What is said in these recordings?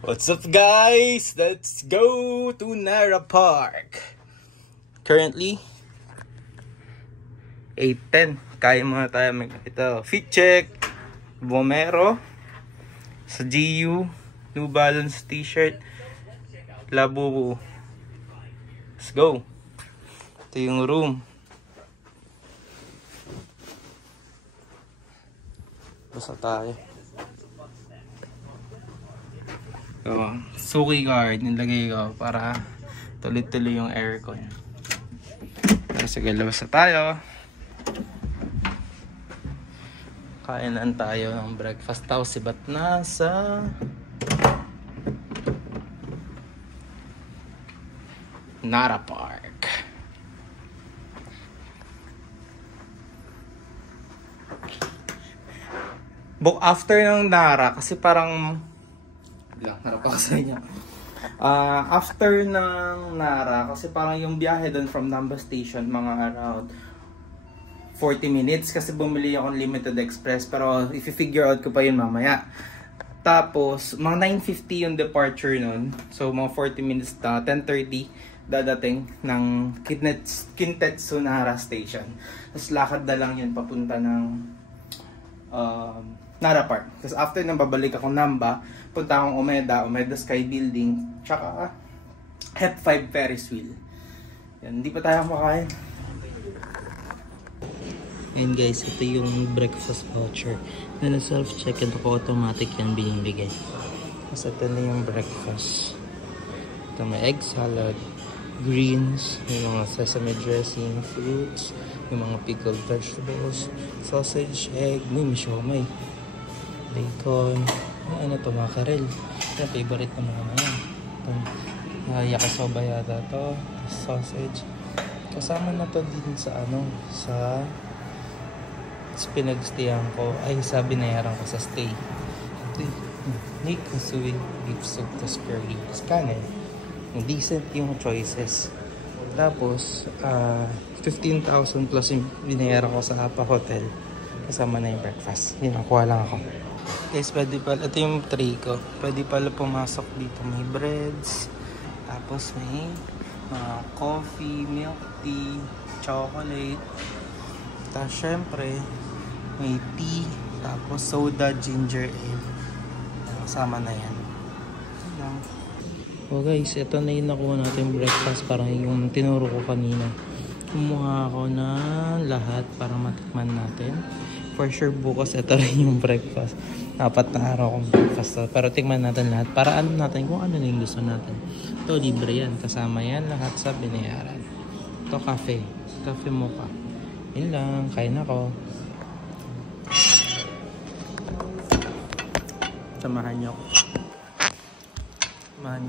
What's up guys? Let's go to Nara Park. Currently 8:10. Kaya muna tayo ito. Fit check. Vomero. Sa GU. New Balance t-shirt. Labubu. Let's go. Ito yung room. Basta tayo. Suki guard nilagay ko para tuloy-tuloy yung aircon. Sige, labas na tayo. Kainan tayo ng breakfast. Tapos sibat na sa Nara Park. After ng Nara, kasi parang after ng Nara, kasi parang yung biyahe doon from Namba Station, mga around 40 minutes kasi bumili ako ng Limited Express, pero if-figure out ko pa yun mamaya. Tapos mga 9:50 yung departure nun, so mga 40 minutes na 10:30 dadating ng Kintetsu Nara Station. Tapos lakad na lang yun papunta ng Nara Park. Tapos after nang babalik ako Namba, punta akong Umeda Sky Building, tsaka Hep 5 Ferris wheel. Yan, hindi pa tayo kumakain. And guys, ito yung breakfast voucher. Na self-check and ako automatic yan binibigay. Tapos ito na yung breakfast. Ito may egg salad, greens, yung mga sesame dressing, fruits, yung mga pickled vegetables, sausage, egg, may siomai, bacon, ano to, mackerel. Yung favorite ng mga yan. Yakisoba yata to, sausage. Kasama na to din sa sa pinag-stayan ko, ay sa binayaran ko sa stay. Nick Kusui beef soup to curry. Kanin. Decent yung choices. Tapos 15,000 plus yung binayaran ko sa Apa Hotel. Kasama na yung breakfast. Yun, nakuha lang ako. Guys, pwede pala, ito yung tray ko. Pwede pala pumasok dito. May breads. Tapos may coffee, milk tea, chocolate. Tapos syempre may tea, tapos soda, ginger ale. Kasama na yan. So guys, ito na yung nakuha natin breakfast. Parang yung tinuro ko kanina. Kumuha ako na lahat para matikman natin. For sure bukas ito rin yung breakfast. 4 na araw kong breakfast. Pero tikman natin lahat para alam natin kung ano na yung gusto natin. Ito libre yan. Kasama yan lahat sa binayaran. Ito cafe mocha. Yun lang, kain ako. Samahan niyo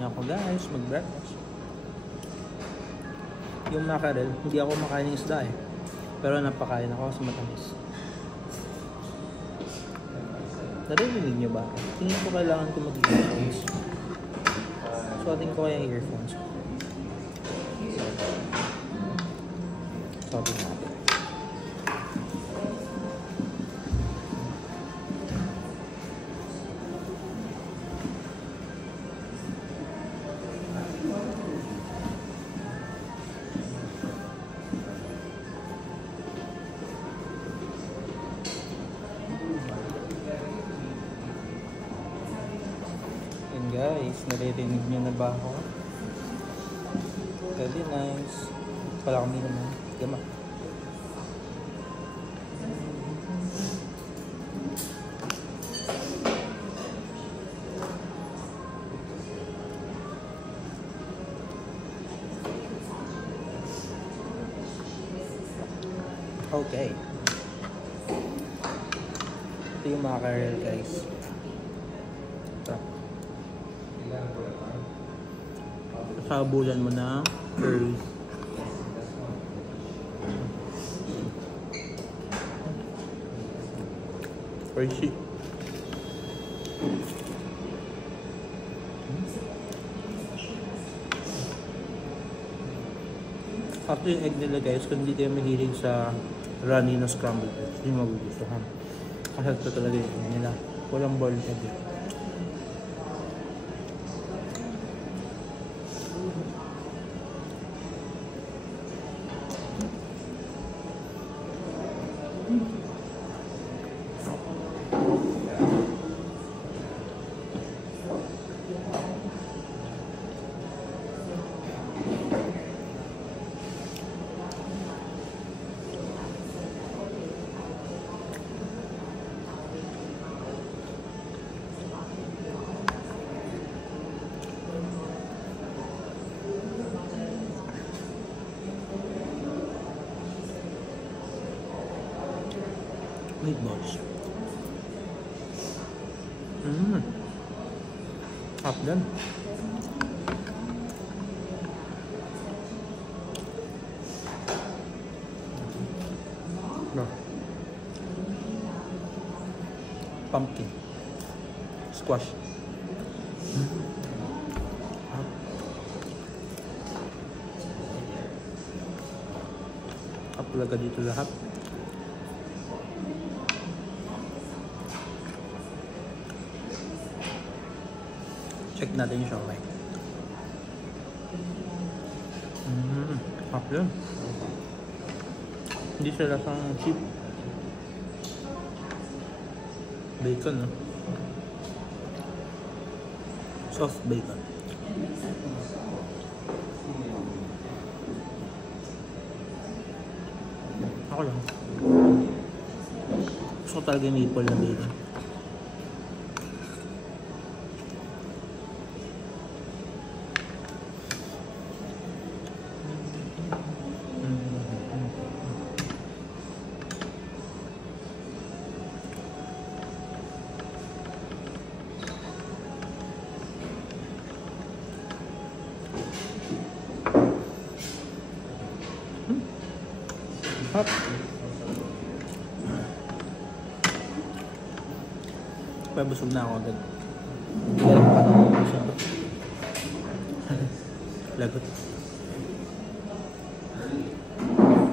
ako guys, mag-breakfast. Yung mackerel, hindi ako makain ng isda pero napakain ako sa matamis. Narinig niyo ba? Tingin ko kailangan ko mag-earphones. Suotin ko kaya yung earphones. Suotin natin. Guys, naririnig nyo na ba ako? Very nice. Wala kami naman. Gama. Okay. Ito yung mackerel guys. Ito. Kabulan mo na curry. Crunchy. Actually, yung egg nila guys, kung hindi kayo mahilig sa runny na scrambled eggs, hindi magugustuhan. Kasi ito talaga yung egg nila. Walang boiled egg. Meatballs. Sarap din. No. Pumpkin. Squash. Talaga dito lahat. Check natin yung siomai. Hap yun. Hindi siya lasang cheap. Bacon, no? Soft bacon. Ako lang. Gusto ko talaga yung maple na bacon. Hap. Kaya busog na ako agad. Meron pa ako busog. Lagot.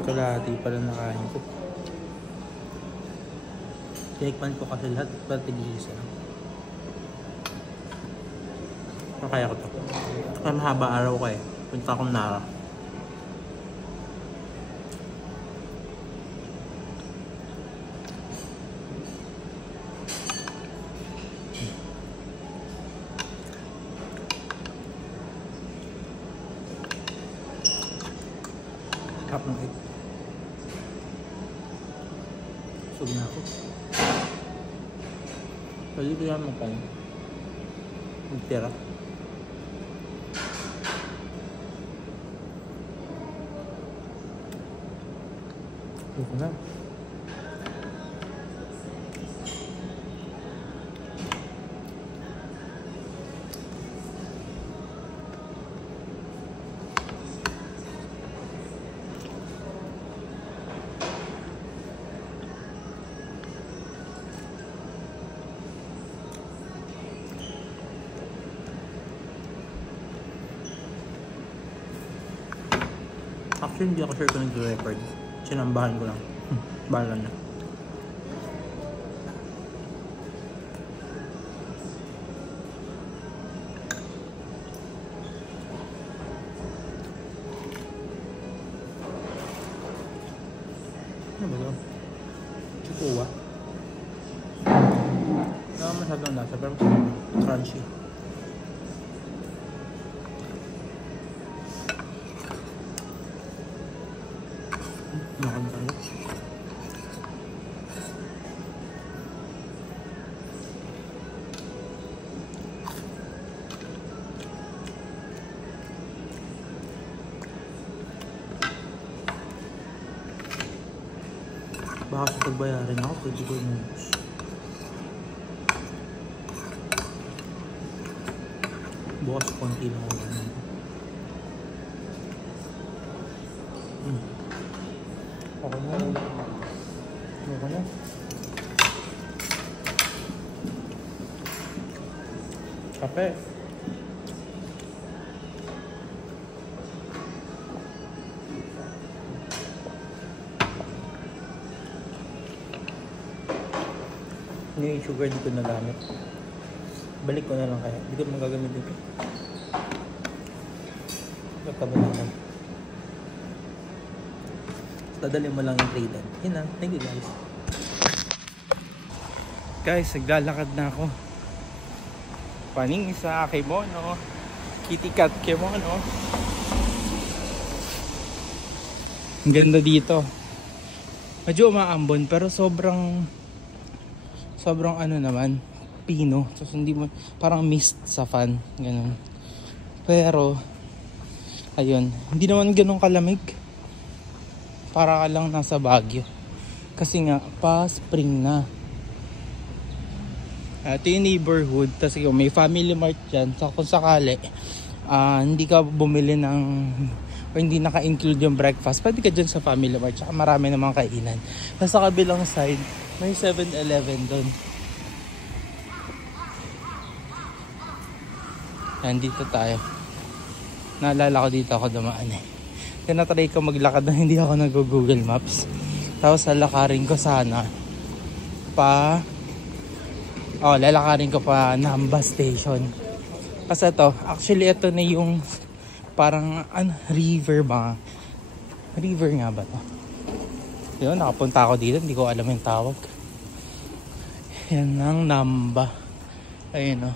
Kalahati pala nakain ko. Tinikman ko kasi lahat. Pero tigil-isa lang. Kaya ko to. Kaya mahaba araw ko eh. Punta akong Nara. Sarap ng egg. Busog na ako. Pwede ko yan magkain. Magtira. Ito na. Actually, hindi ako sure kung nag-record. Sinambahan ko lang. Bahala na. Ano ba ito? Chikuwa. Wala masyadong lasa, pero crunchy. Makan tayo. Baka sa pagbayarin ako, pwede ko yung bukas konti lang ako ganun. Okay na. Okay na. Kape. Yung sugar di ko nagamit. Balik ko na lang kaya. Hindi ko magagamit dito. Nagkabanaan. Dadalhin mo lang yung trade-in. Yun lang. Thank you guys. Guys, naglalakad na ako. Paning sa kimono. Kitty cat kimono. Ang ganda dito. Medyo umaambon pero sobrang ano naman, pino. So hindi mo parang mist sa fan, ganun. Pero ayun, hindi naman ganun kalamig. Para ka lang nasa Baguio. Kasi nga, pa-spring na. Ito yung neighborhood. Tapos may family mart dyan. So kung sakali, hindi ka bumili ng, o hindi naka-include yung breakfast, pwede ka dyan sa family mart. Tsaka marami namang kainan. Tapos sa kabilang side, may 7-Eleven doon. Nandito tayo. Naalala ko dito ako dumaan eh. Tinatry ko maglakad na hindi ako nag-Google Maps. Tapos lalakarin ko sana lalakarin ko pa Namba Station. Kasi actually ito na yung parang river ba? River nga ba to? Yun, nakapunta ako dito, hindi ko alam yung tawag. Yan ang Namba. Ayun o.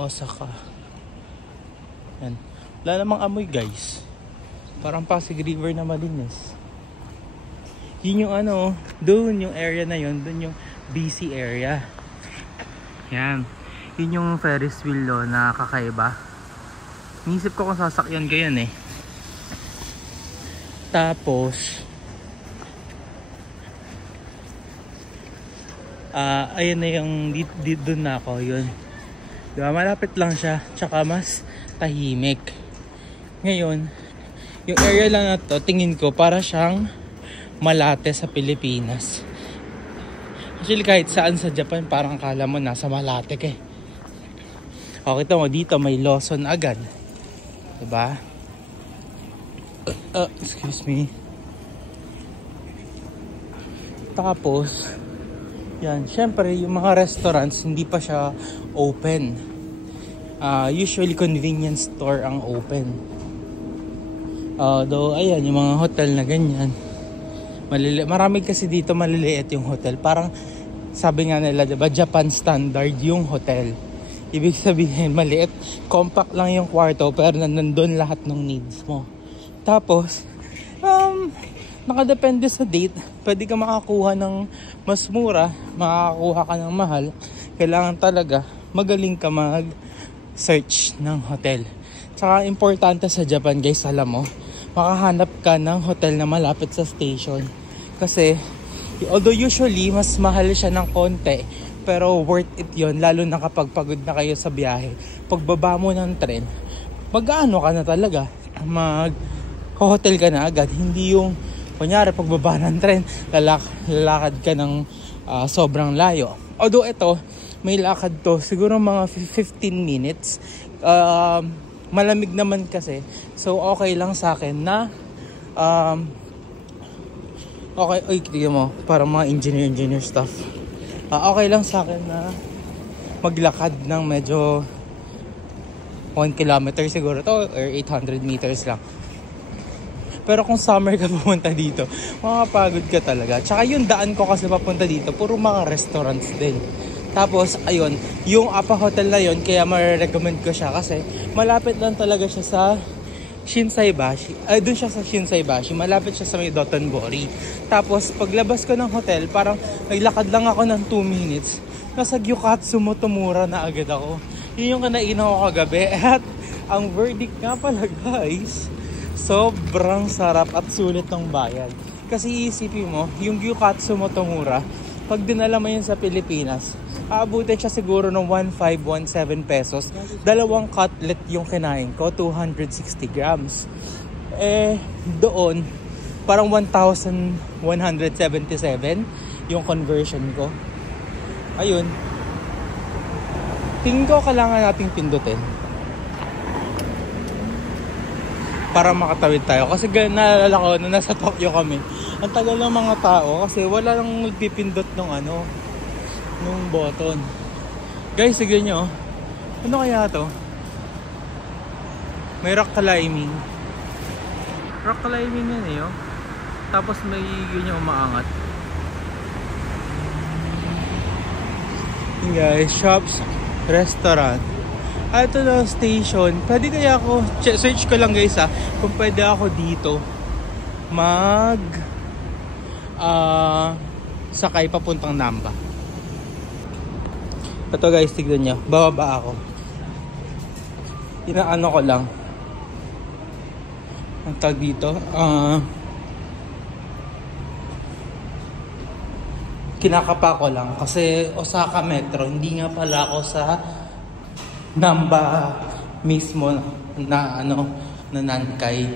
Osaka. Yan. Wala namang amoy guys. Parang Pasig River na malinis. Yun yung doon yung area na yun, doon yung BC area. Yan. Yun yung Ferris wheel na kakaiba. Niisip ko kung sasakyan ko yan eh. Tapos ayun na yung doon na ako, yun. Diba, malapit lang siya, tsaka mas tahimik. Ngayon, yung area lang na to, tingin ko para siyang Malate sa Pilipinas. Actually, kahit saan sa Japan, parang kala mo nasa Malate ka eh. O, kita mo, dito may Lawson agad. Diba? Excuse me. Tapos, yan, syempre, yung mga restaurants, hindi pa siya open. Usually, convenience store ang open. Though, ayan, yung mga hotel na ganyan. Marami kasi dito maliliit yung hotel. Parang, sabi nga nila, diba, Japan standard yung hotel. Ibig sabihin, maliit. Compact lang yung kwarto, pero nandun lahat ng needs mo. Tapos, nakadepende sa date. Pwede ka makakuha ng mas mura, makakuha ka ng mahal. Kailangan talaga magaling ka mag-search ng hotel. Tsaka importante sa Japan guys, alam mo, makahanap ka ng hotel na malapit sa station. Kasi, although usually mas mahal siya ng konti, pero worth it yon, lalo na kapag pagod na kayo sa biyahe. Pagbaba mo ng tren, mag-ano ka na talaga, mag-hotel ka na agad. Hindi yung kunyari pagbaba ng tren, lalakad ka ng sobrang layo. Although ito, may lakad to, siguro mga 15 minutes. Malamig naman kasi, so okay lang sa akin na okay, tignan mo, parang mga engineer stuff. Okay lang sa akin na maglakad ng medyo 1 kilometer siguro to, or 800 meters lang. Pero kung summer ka pumunta dito, makakapagod ka talaga. Tsaka yung daan ko kasi papunta dito, puro mga restaurants din. Tapos, ayun, yung Apa Hotel na yun, kaya ma-recommend ko siya kasi malapit lang talaga siya sa Shinsaibashi. Doon siya sa Shinsaibashi, malapit siya sa may Dotonbori. Tapos, paglabas ko ng hotel, parang naglakad lang ako ng 2 minutes. Nasa Gyukatsu Motomura na agad ako. Yun yung kinainan ko kagabi. At ang verdict nga pala guys, sobrang sarap at sulit ng bayad. Kasi iisipin mo, yung Gyukatsu Motomura, pag dinala mo yun sa Pilipinas, aabutin siya siguro ng 1,517 pesos. 2 cutlet yung kinain ko, 260 grams. Doon, parang 1,177 yung conversion ko. Ayun. Tingin ko kailangan nating pindutin para makatawid tayo. Kasi naalala ko, nung nasa Tokyo kami, ang tagal ng mga tao kasi wala nang nagpipindot ng nung button. Guys, sige nyo. Ano kaya to? May rock climbing. Rock climbing yan eh. Oh. Tapos may ganyan umaangat. Guys, shops, restaurant. Ito na station. Pwede kaya ako, search ko lang guys kung pwede ako dito sakay papuntang Namba. Ito guys, tignan nyo. Bababa ako. Inaano ko lang. Ang tag dito. kinakapa ko lang kasi Osaka Metro, hindi nga pala ako sa Namba mismo na na Nankai.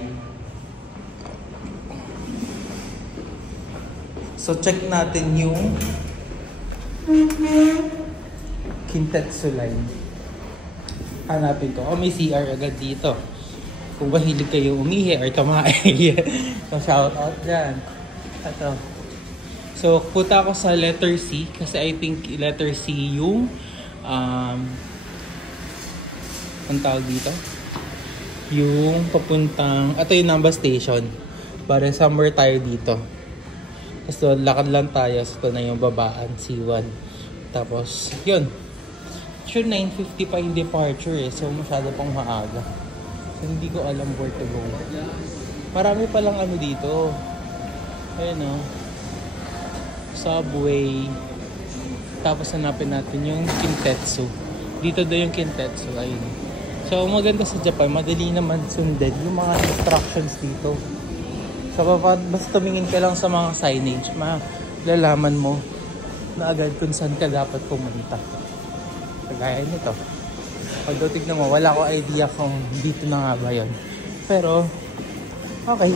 So check natin yung Kintetsu line. Hanapin ko. May CR agad dito. Kung mahilig kayo umihi or tumae. So shout out dyan. Ito. So punta ako sa letter C kasi I think letter C yung ang tawag dito, yung papuntang, ito yung Namba Station. Para somewhere tayo dito. So lakad lang tayo. So ito na yung babaan, C1. Tapos yun, sure 9:50 pa yung departure so masyado pang maaga. So hindi ko alam where to go. Marami palang dito. Ayun o, Subway. Tapos hanapin natin yung Kintetsu. Dito daw yung Kintetsu. Ayun. So maganda sa Japan, madali naman sundan yung mga instructions dito. So basta tumingin ka lang sa mga signage, malalaman mo na agad kung saan ka dapat pumunta. Kagaya nito. Pag tignan mo, wala ko idea kung dito na nga ba yun. Pero, okay.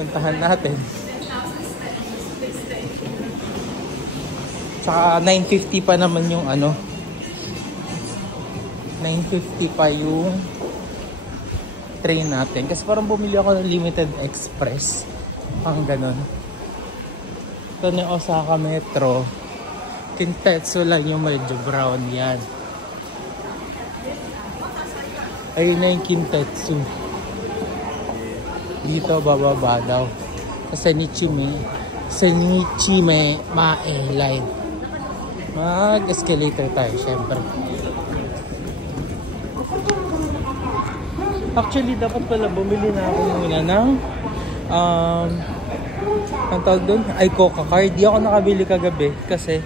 Puntahan natin. Tsaka 9:50 pa naman yung 9:50 pa yung train natin. Kasi parang bumili ako ng Limited Express. Pang ganun. Ito na Osaka Metro. Kintetsu lang yung medyo brown yan. Ayun na yung Kintetsu. Dito bababa daw. Sa Nichime Mae line. Mag-escalator tayo syempre. Actually, dapat pala bumili na ako muna ng ang tawag doon, Icoca card. Di ako nakabili kagabi kasi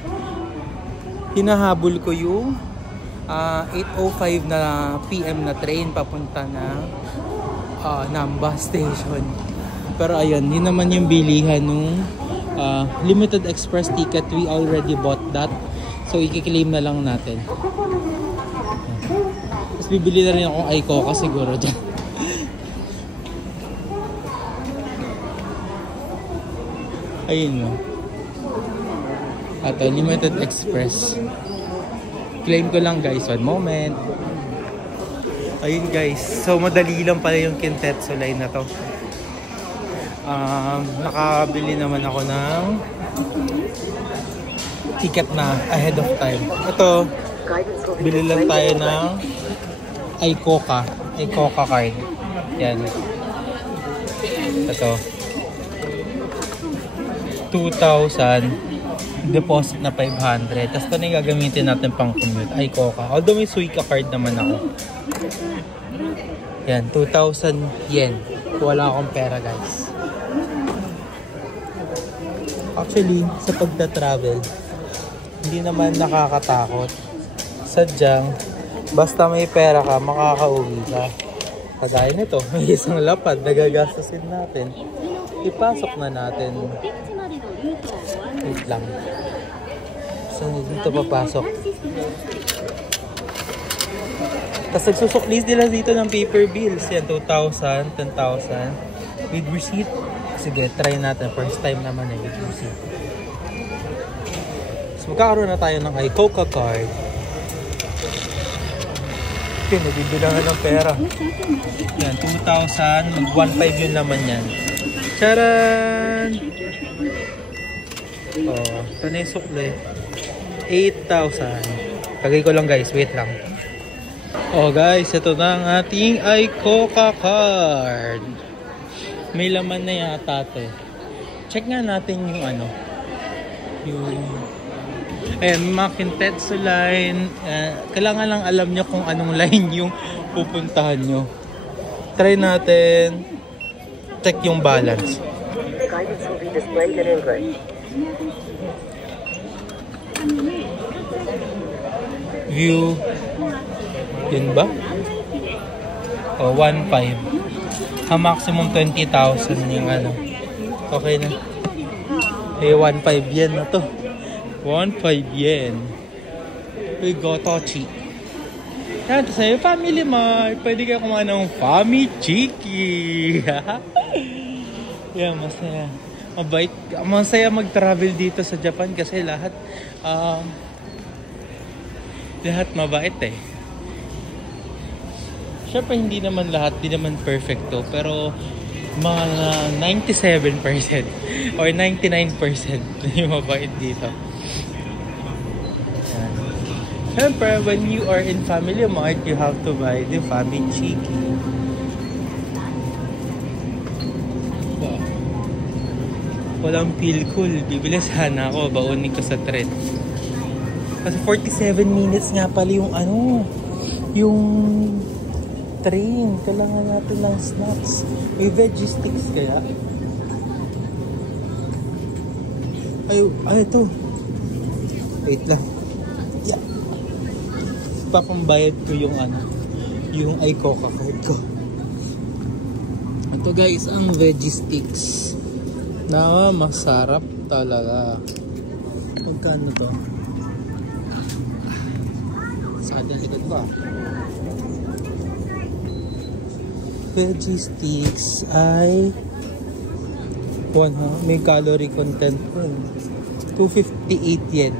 hinahabol ko yung 8:05 na PM na train papunta na Namba Station. Pero ayun, yun naman yung bilihan nung Limited Express ticket. We already bought that. So, i-claim na lang natin. Bibili na rin akong Icoca siguro dyan. Ayun no. Ato, Limited Express. Claim ko lang guys. One moment. Ayun guys. So madali lang pala yung Kintetsu line na to. Nakabili naman ako ng ticket na ahead of time. Ito, bili lang tayo ng Icoca card. Yan. Ito. 2,000. Deposit na 500. Tapos ito na yung gagamitin natin pang commute. Icoca. Although may Suica card naman ako. Yan. 2,000 yen. Wala akong pera guys. Actually, sa pagta-travel, hindi naman nakakatakot. Sadyang, basta may pera ka, makakauwi ka. Kagaya nito, may isang lapad na gagastusin natin. Ipasok na natin. Wait lang. So, dito papasok. Tapos nagsusuklis nila dito ng paper bills. Yan, 2,000, 10,000. With receipt. Sige, try natin. First time naman with receipt. So, magkakaroon na tayo ng Icoca card. Nabibilangan ng pera. Yan, 2,000. Mag 1,500 yun naman yan. Charan! Oh, ito na yung sukle. 8,000. Kagay ko lang guys, wait lang. Oh guys, ito na ang ating Icoca card. May laman na yata ito. Check nga natin yung yung mga Kintetsu line. Kailangan lang alam nyo kung anong line yung pupuntahan nyo. Try natin. Check yung balance. Guidance will be displayed in English. View. Yun ba? O, 1,500. Maximum 20,000 yung Okay na. Eh, 1.5 yen na to. 1.5 yen. Uy, Gotochi. Yan, tapos na yung Family Mart. Pwede kayo kumain ng Fami Chiki. Yan, masaya. Mabait. Masaya mag-travel dito sa Japan kasi lahat mabait eh. Siyempre hindi naman lahat, di naman perfecto, pero mga 97% or 99% yung mabait dito. Yan. Siyempre, when you are in Family Mart, you have to buy the Fami Chiki. Wow. Walang feel cool. Bibili sana ako. Baunin ko sa trend. Kasi 47 minutes nga pala yung yung train. Kailangan natin ng snacks. May veggie sticks kaya. Ay, ito. Wait lang. Yeah. Papambayad ko yung yung iCoca card ko. Ito guys, ang veggie sticks. Na masarap talaga. Magkano to? Sa ating likod ba? Veggie sticks ay may calorie content po. 258 yen.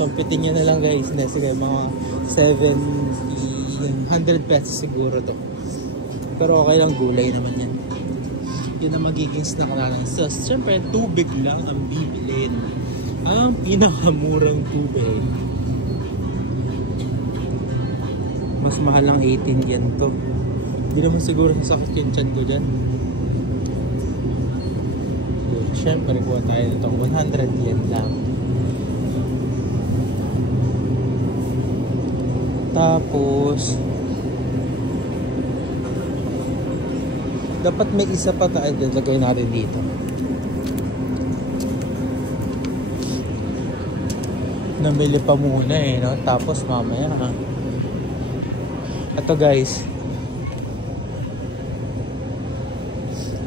Computing nyo na lang guys. Hindi, sige, mga 100 pesos siguro to. Pero okay lang, gulay naman yan. Yun ang magiging snack natin. So, syempre, tubig lang ang bibilin. Ang pinakamurang tubig. Mas mahal ang 18 yen to. Hindi naman siguro sasakit yung tiyan ko dyan. Good. Siyempre, kuha tayo nito. 100 yen lang. Tapos, dapat may isa pa tayo lagay natin dito. Namili pa muna eh, no? Tapos mamaya, Ito guys.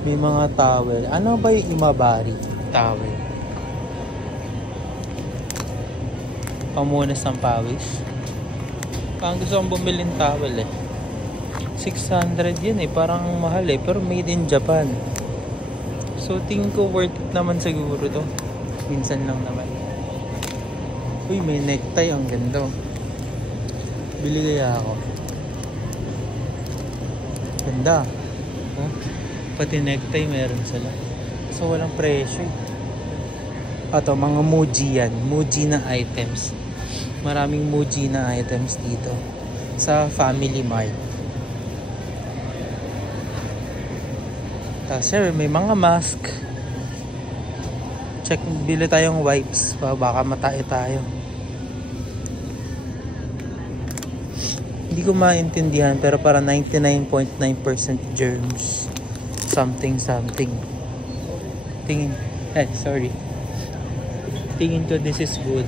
May mga towel. Ano ba yung Imabari? Towel. Pamunas ng pawis. Parang gusto kong bumili ng towel eh. 600 yun eh. Parang mahal eh. Pero made in Japan. So tingin ko worth it naman siguro to. Minsan lang naman. Uy, may necktie. Ang ganda. Bili kaya ako. Ganda. Oh. Pati necktie meron sila. So walang presyo. Ito, mga Muji yan. Muji na items. Maraming Muji na items dito. Sa Family Mart. Tapos sir, may mga mask. Check, bili tayong wipes. Baka matay tayo. Hindi ko maintindihan pero para 99.9% germs. Something. Tingin ko this is good.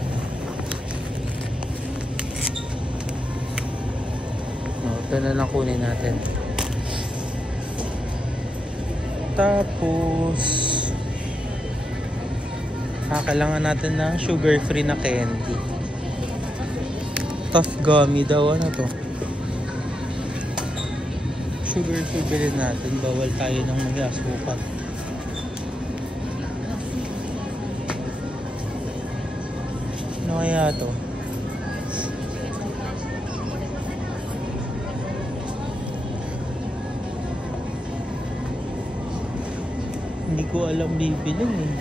Ito na lang kunin natin. Tapos kailangan natin ng sugar free na candy. Tough gummy daw. Ano to? Sugar free bilhin natin. Bawal tayo ng mag-asukal. Ano kaya to? Hindi ko alam bibilin eh.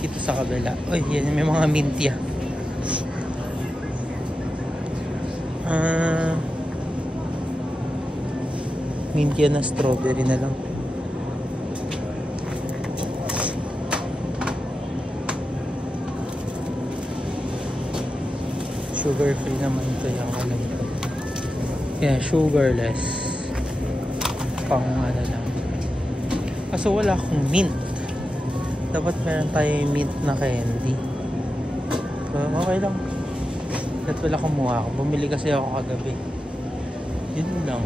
Ito sa kabila. Uy, yan may mga mintya. Mintya na strawberry na lang. Sugar free naman ito yung alam ko. Yeah, sugarless. Pang ano lang. Kaso wala akong mint. Dapat meron tayo yung mint na candy. So, okay lang. At wala kumuha ako. Bumili kasi ako kagabi. Yun lang.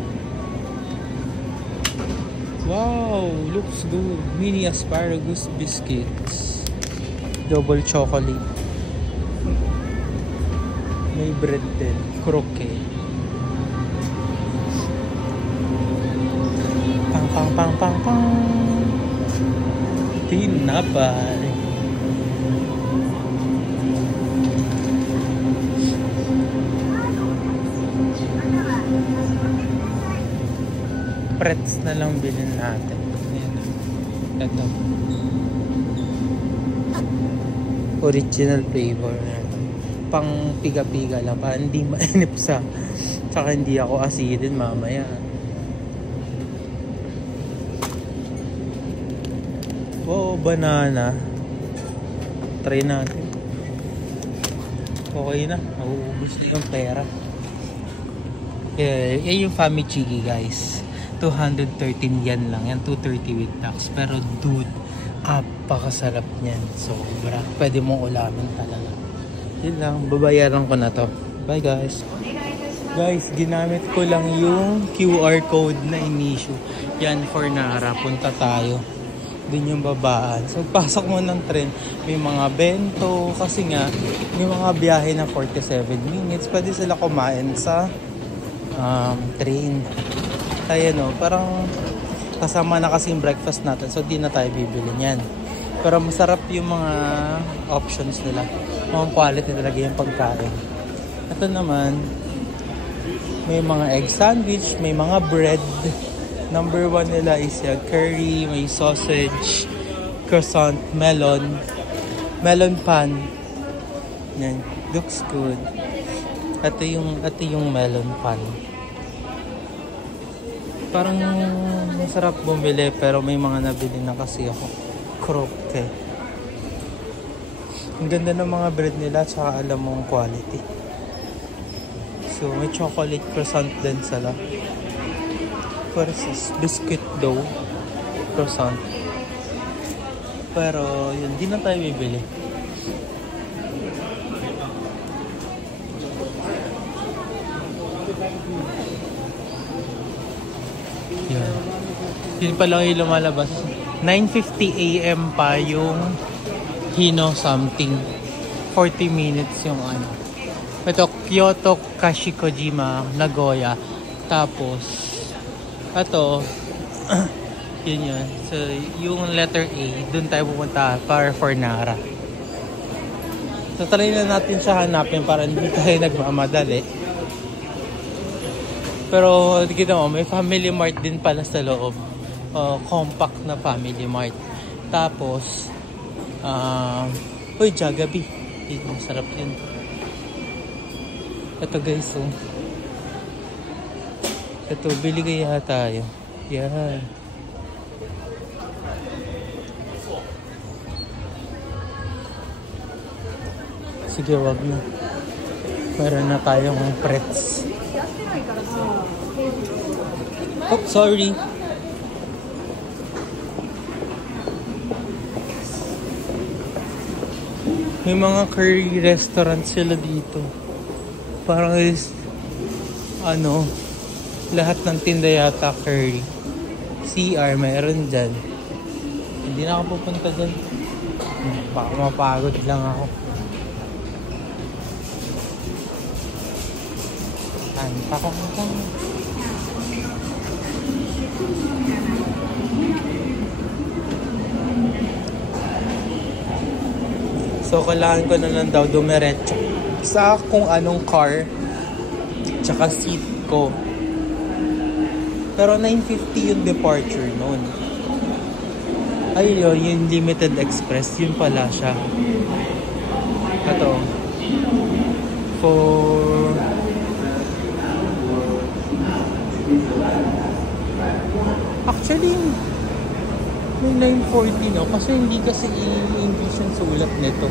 Wow, looks good. Mini asparagus biscuits. Double chocolate. May bread din. Croquet. Pang pang pang pang pang. Tinapay. Pretz na lang bilhin natin. Ito. Original flavor. Pang piga-piga lang. Pa hindi mainip sa. Saka hindi ako asidin mamaya. Oh, banana. Try natin. Okay na. Nauubos na yung pera. Yung Famichiki guys. 213 yen lang. Yan 230 with tax. Pero dude, apakasarap niyan. Sobra. Pwede mong ulamin talaga. Yun lang. Babayaran ko na to. Bye guys. Guys, ginamit ko lang yung QR code na in-issue. Yan for Nara. Punta tayo. Dun yung babaan. So, pasok mo ng tren. May mga bento. Kasi nga, may mga biyahe na 47 minutes. Pwede sila kumain sa train. Kaya no, parang kasama na kasi yung breakfast natin. So, di na tayo bibili niyan. Pero masarap yung mga options nila. Mga quality talaga yung pagkain. Ito naman, may mga egg sandwich, may mga bread. Number 1 nila is curry, may sausage, croissant, melon pan. Yan, looks good. Ito yung melon pan. Parang masarap bumili pero may mga nabili na kasi ako. Croquet. Ang ganda ng mga bread nila tsaka alam mong quality. So may chocolate croissant din sila. Versus biscuit dough croissant. Pero yun, di na tayo bibili. Yun pa lang yung lumalabas. 9:50 AM pa yung Hino something. 40 minutes yung ano. Ito, Kyoto, Kashikojima, Nagoya. Tapos, ito, yun. So, yung letter A, dun tayo pupunta para for Nara. So, try na natin siya hanapin para hindi tayo nagmamadali. Pero, kita mo, may Family Mart din pala sa loob. Compact na Family Mart. Tapos, Jollibee. Masarap yun. Ito guys, oh. Ito, bili kaya tayo. Yan. Sige, wag na. Meron na tayong pretz. Oh, sorry. May mga curry restaurant sila dito. Parang is lahat ng tinda yata curry. CR meron dyan. Hindi na ako pupunta dyan. Baka mapagod lang ako. Anta ko lang. So, kailangan ko na lang daw dumiretso sa kung anong car tsaka seat ko. Pero 9:50 yung departure noon. Ayun, yung Limited Express, yun pala siya. Ito. For actually may 9:40 no kasi hindi kasi i-English yung sulat nito.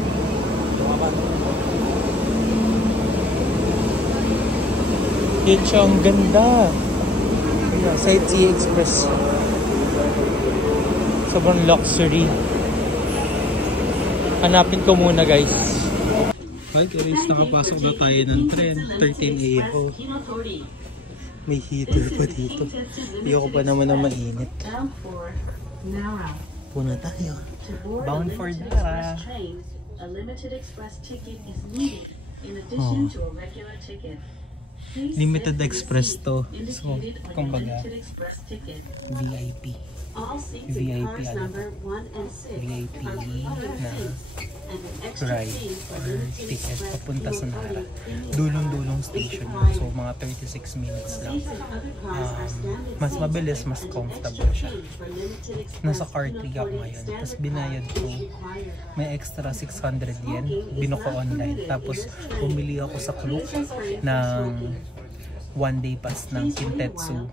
Yun siya, ang ganda. Sightsee Express. Sobrang luxury. Hanapin ko muna guys. Hi guys, nakapasok na tayo ng tren. 13 AM. May heater pa dito. Ayoko pa naman na mainit. Puna tayo. Bound for Nara. A limited express ticket is needed in addition to a regular ticket. Limited express to. So, kumbaga, VIP. VIP VIP na ride or ticket papunta sa Nara. Dulong-dulong station yun. So, mga 36 minutes lang. Mas mabilis, mas comfortable siya. Nasa car 3 ako ngayon. Tapos binayad ko, may extra 600 yen. Binuko online. Tapos, bumili ako sa Klook ng one-day pass ng Kintetsu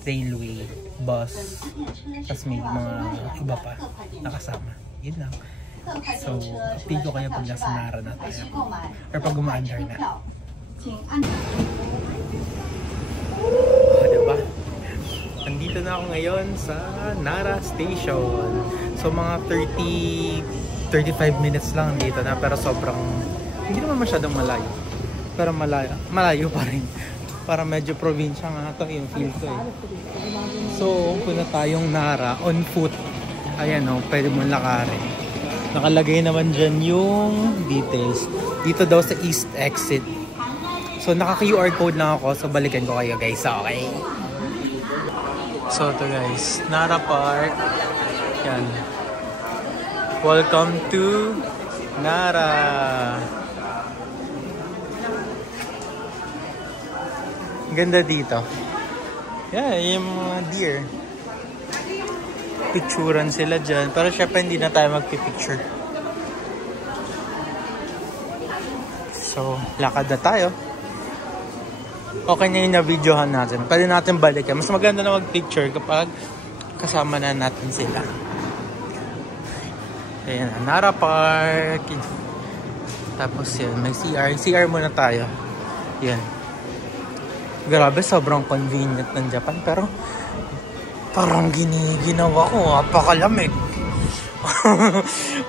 Railway bus. Tapos may mga iba pa nakasama. Yun lang. So, pigo kayo pag nasa Nara na tayo. Or pag umaandar na. Diba? Andito na ako ngayon sa Nara Station. So, mga 35 minutes lang dito na. Pero sobrang, hindi naman masyadong malayo. Pero malayo pa rin. Para medyo probinsya nga ito yung feel ko eh. So, punta tayong Nara on foot. Ayan o, pwede mong lakarin. Nakalagay naman dyan yung details. Dito daw sa east exit. So, naka-QR code lang ako. So, balikan ko kayo guys. Okay? So, ito guys. Nara Park. Yan. Welcome to Nara. Ganda dito. Yeah, yung mga deer. Picturean sila dyan. Pero syempre hindi na tayo magpipicture. So, lakad na tayo. Okay na yung na-videohan natin. Pwede natin balikan. Mas maganda na mag-picture kapag kasama na natin sila. Ayan, Nara Park. Tapos yun, may CR. CR muna tayo. Yan. Grabe, sobrang convenient ng Japan. Pero, parang ginawa ko. Apakalamig.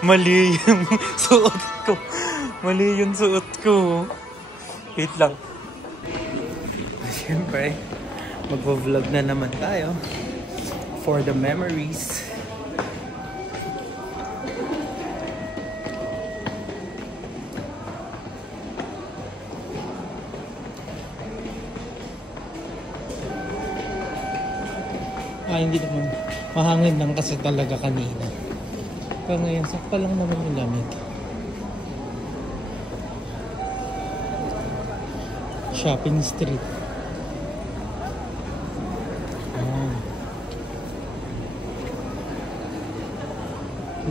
Mali yung suot ko. Mali yung suot ko. Wait lang. Siyempre, magvo-vlog na naman tayo. For the memories. Hindi naman. Mahangin lang kasi talaga kanina. Pero ngayon, sakpa lang naman yung lamig. Shopping street.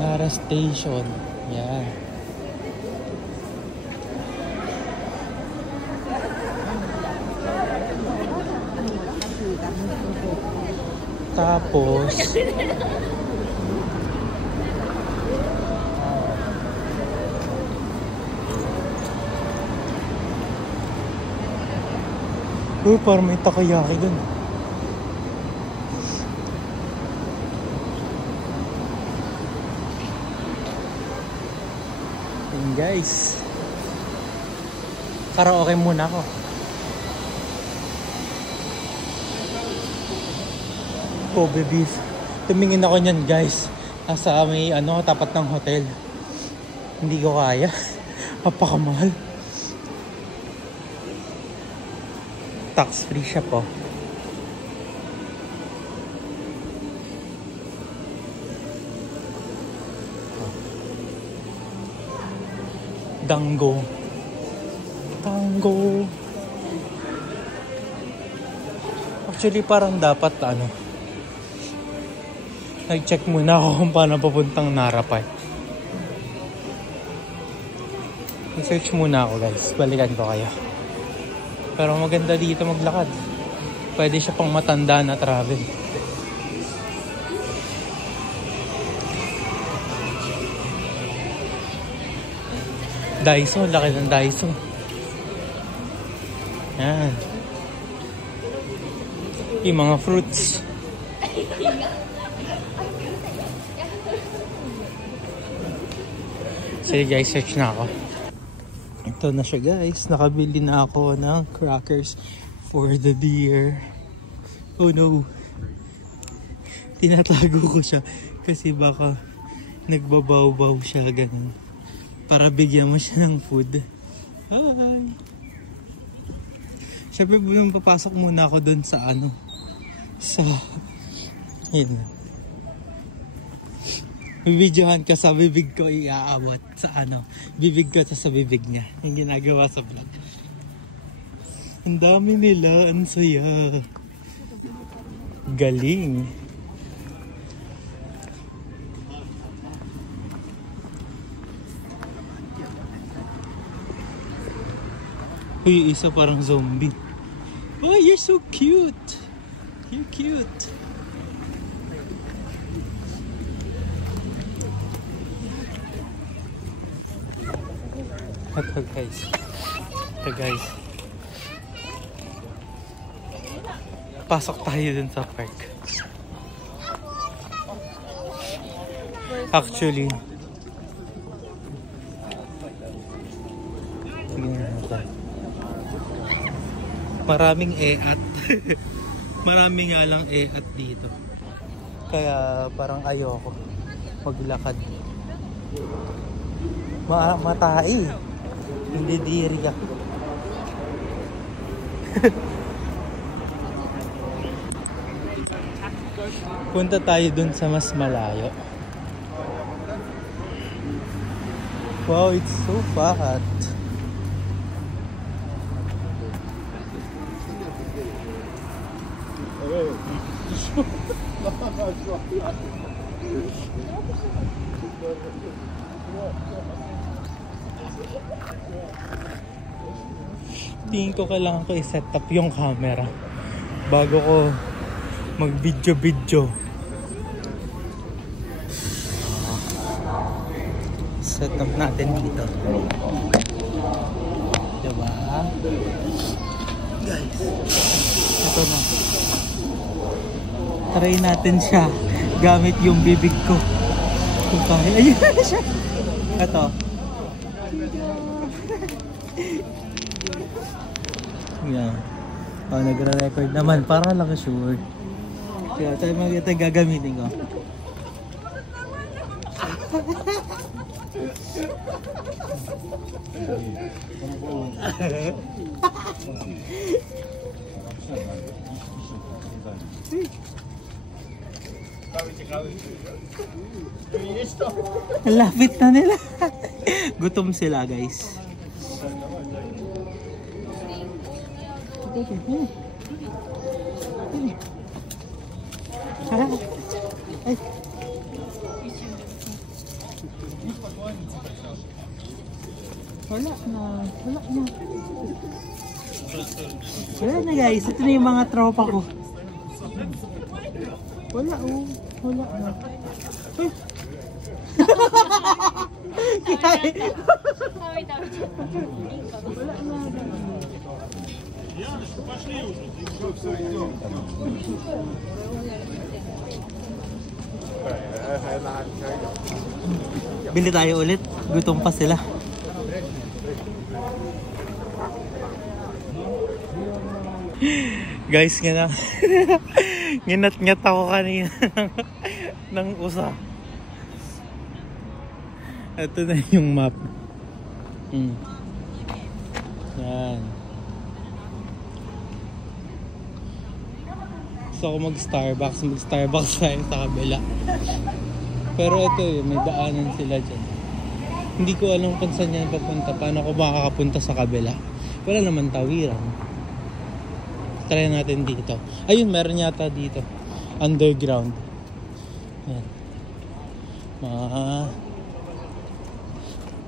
Nara Station. Yan. Tapos parang may takoyaki dun. And guys, karaoke muna ako. Kobe beef. Tumingin ako niyan guys. Nasa may tapat ng hotel. Hindi ko kaya. Napakamahal. Tax free siya po. Dango. Tango. Actually parang dapat nag-check muna ako kung paano papuntang Nara Park. I-search muna ako guys. Balikan ko kayo. Pero maganda dito maglakad. Pwede siya pang matanda na travel. Daiso. Laki ng Daiso. Yan. Yung mga fruits. Sige guys, search na ako. Ito na siya guys. Nakabili na ako ng crackers for the deer. Oh no. Tinatago ko siya kasi baka nagbabaw-baw siya ganun. Para bigyan mo siya ng food. Hi! Siyempre papasok muna ako dun sa ano. Sa... Yun. Bibidyohan ka sa bibig ko, iaawat sa ano. Bibig ko sa bibig niya. Yung ginagawa sa vlog. Ang dami nila. Ang saya. Galing. Uy, isa parang zombie. Oh, you're so cute. You're cute. Ito guys. Ito guys. Pasok tayo dun sa park. Actually, maraming eat. Maraming nga lang eat dito. Kaya parang ayoko maglakad. Matai. Hindi diri ako. Punta tayo dun sa mas malayo. Wow, it's so fat. Tingin ko kailangan ko i-set up yung camera bago ko mag-video. Set up natin dito. Diba? Guys, ito na. Try natin siya gamit yung bibig ko. Kung kaya. Ayun na siya. Ito. Yan. Oh, nagre-record naman. Para lang sure. Kaya ito gagamitin ko. Lapit na nila. Gutom sila guys. Ay. Wala na. Wala na guys. Ito na yung mga tropa ko. Wala oh. Wala na. Ay. Wala na. Bili tayo ulit. Gutom pa sila. Guys, nginat-ngat ako kanina ng usa. Ito na yung map. Yan. Gusto ko mag-Starbucks tayo sa kabila. Pero ito may daanan sila dyan. Hindi ko alam kung saan yan papunta. Paano ko makakapunta sa kabila? Wala naman tawiran. Try natin dito. Ayun, meron yata dito. Underground. Yan.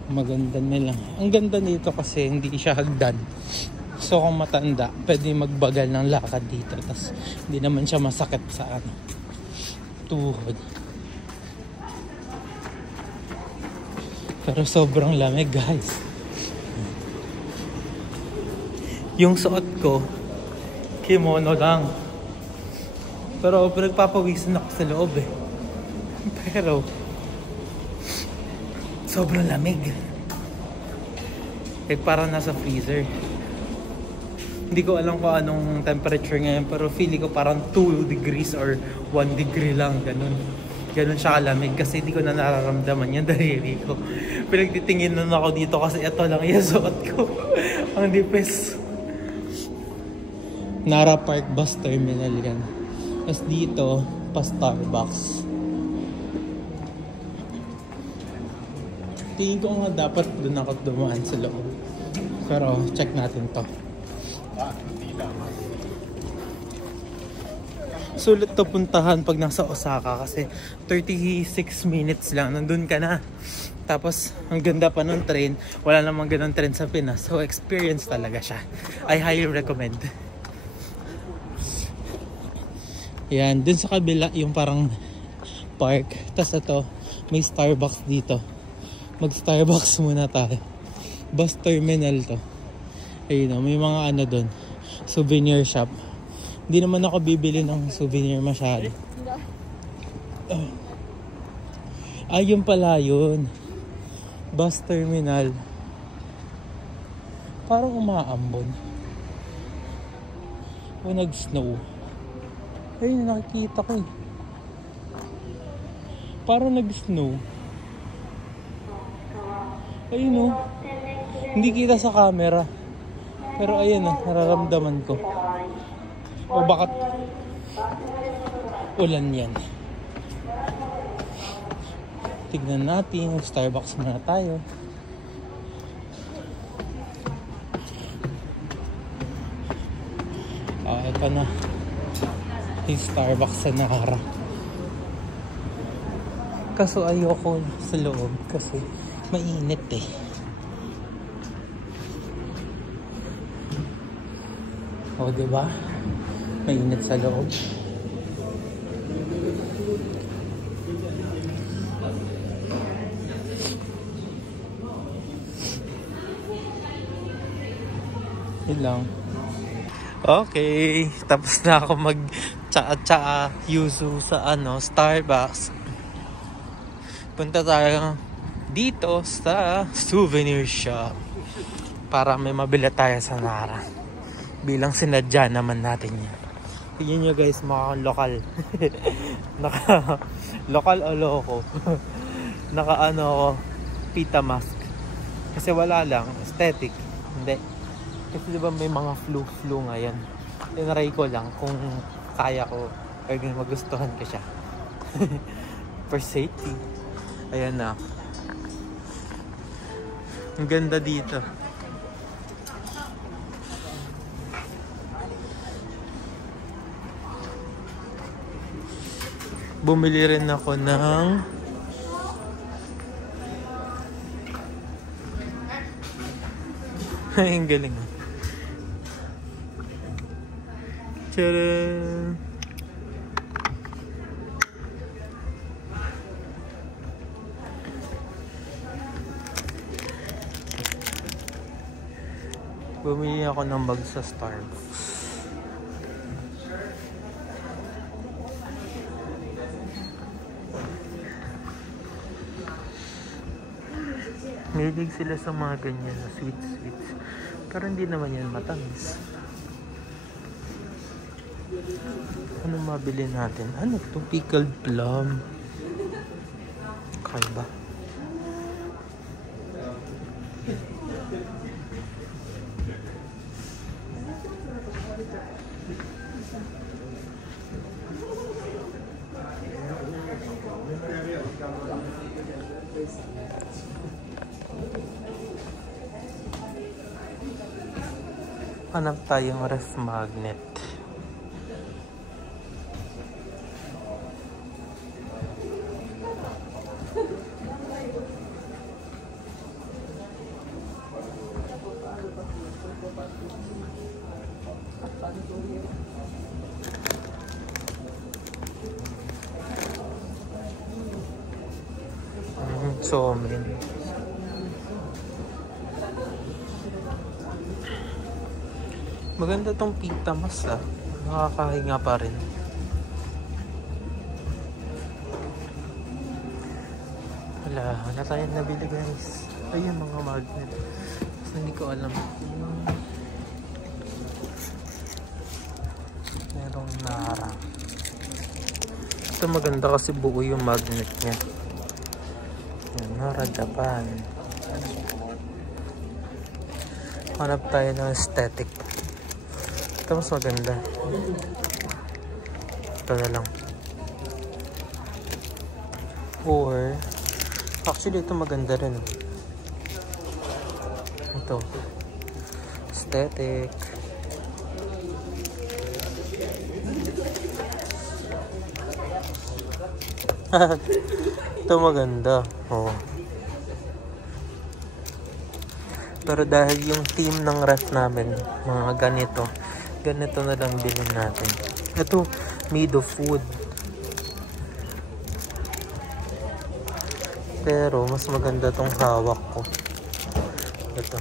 Maganda nila. Ang ganda dito kasi hindi siya hagdan. So kung matanda, pwede magbagal ng lakad dito. Tapos hindi naman siya masakit sa tuhod. Pero sobrang lamig guys. Yung suot ko, kimono lang. Pero pinagpapawisan ako sa loob eh. Pero sobrang lamig. Parang nasa freezer. Hindi ko alam kung anong temperature ngayon, pero feeling ko parang 2 degrees or 1 degree lang, ganun. Ganun siya kalamig kasi hindi ko na nararamdaman yung daliri ko. Pinagtitingin nun ako dito kasi ito lang yung suot ko. Ang dipes. Nara Park Bus Terminal yan. Tapos dito, pa Starbucks. Tingin ko nga dapat doon ako dumaan sa loob. Pero check natin to. Sulit to puntahan pag nasa Osaka kasi 36 minutes lang, nandun ka na. Tapos ang ganda pa ng train, wala namang ganun train sa Pinas, so experience talaga siya. I highly recommend. Yan, dun sa kabila yung parang park. Tapos ito, may Starbucks dito. Mag Starbucks muna tayo. Bus terminal to. Ayun o, may mga ano dun, souvenir shop. Hindi naman ako bibili ng souvenir masyado. Ayun pala yun. Bus terminal. Parang umaambon. O nag-snow. Ayun, nakikita ko eh. Parang nag-snow. Ayun o. Hindi kita sa camera. Pero ayun o, nararamdaman ko. O bakit ulan yan. Tignan natin, Starbucks muna tayo. Ito na yung Starbucks sa Nara. Kaso ayoko sa loob kasi mainit eh. O diba? Mainit sa loob. Yun lang. Okay, tapos na ako mag tsaa yuzu sa Starbucks. Punta tayo dito sa souvenir shop para may mabili tayo sa Nara. Bilang sinadya naman natin yan. Tignan nyo guys, mga lokal. Lokal o loko. Naka ako, pita mask. Kasi wala lang, aesthetic. Hindi. Kasi diba may mga flu ngayon. Tinry ko lang kung kaya ko or magustuhan ko siya. For safety. Ayan na. Ang ganda dito. Bumili rin ako ng ang galing. Tcharam! Bumili ako ng bag sa Starbucks. Mahilig sila sa mga ganyan na sweets. Pero hindi naman yan matamis. Ano mabili natin? Ano itong pickled plum? Kaya ba? Hanap tayong ref magnet. So, maganda tong pita mas nakakahinga pa rin. Wala tayong nabili guys. Ayun mga magnet. Hindi ko alam. Merong Nara. Ito maganda kasi buo yung magnet niya. Yan, Nara Japan. Hanap tayo ng aesthetic. Ito mas maganda. Ito na lang. Or actually ito maganda rin. Ito aesthetic. Ito maganda. Oh. Pero dahil yung theme ng ref namin, mga ganito na lang bilhin natin. Ito, made of wood. Pero mas maganda tong hawak ko. Ito.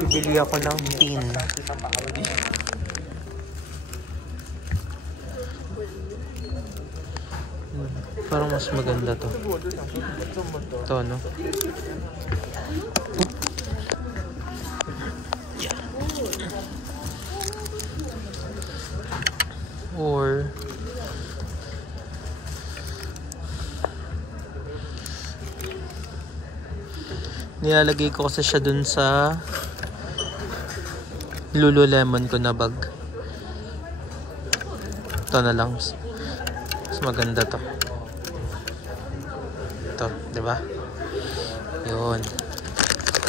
Bibili ako ng tin. Parang mas maganda to. Ito, no? Or nilalagay ko kasi siya dun sa Lululemon ko na bag. Ito na lang. Mas maganda to. Ito, di ba? Yun.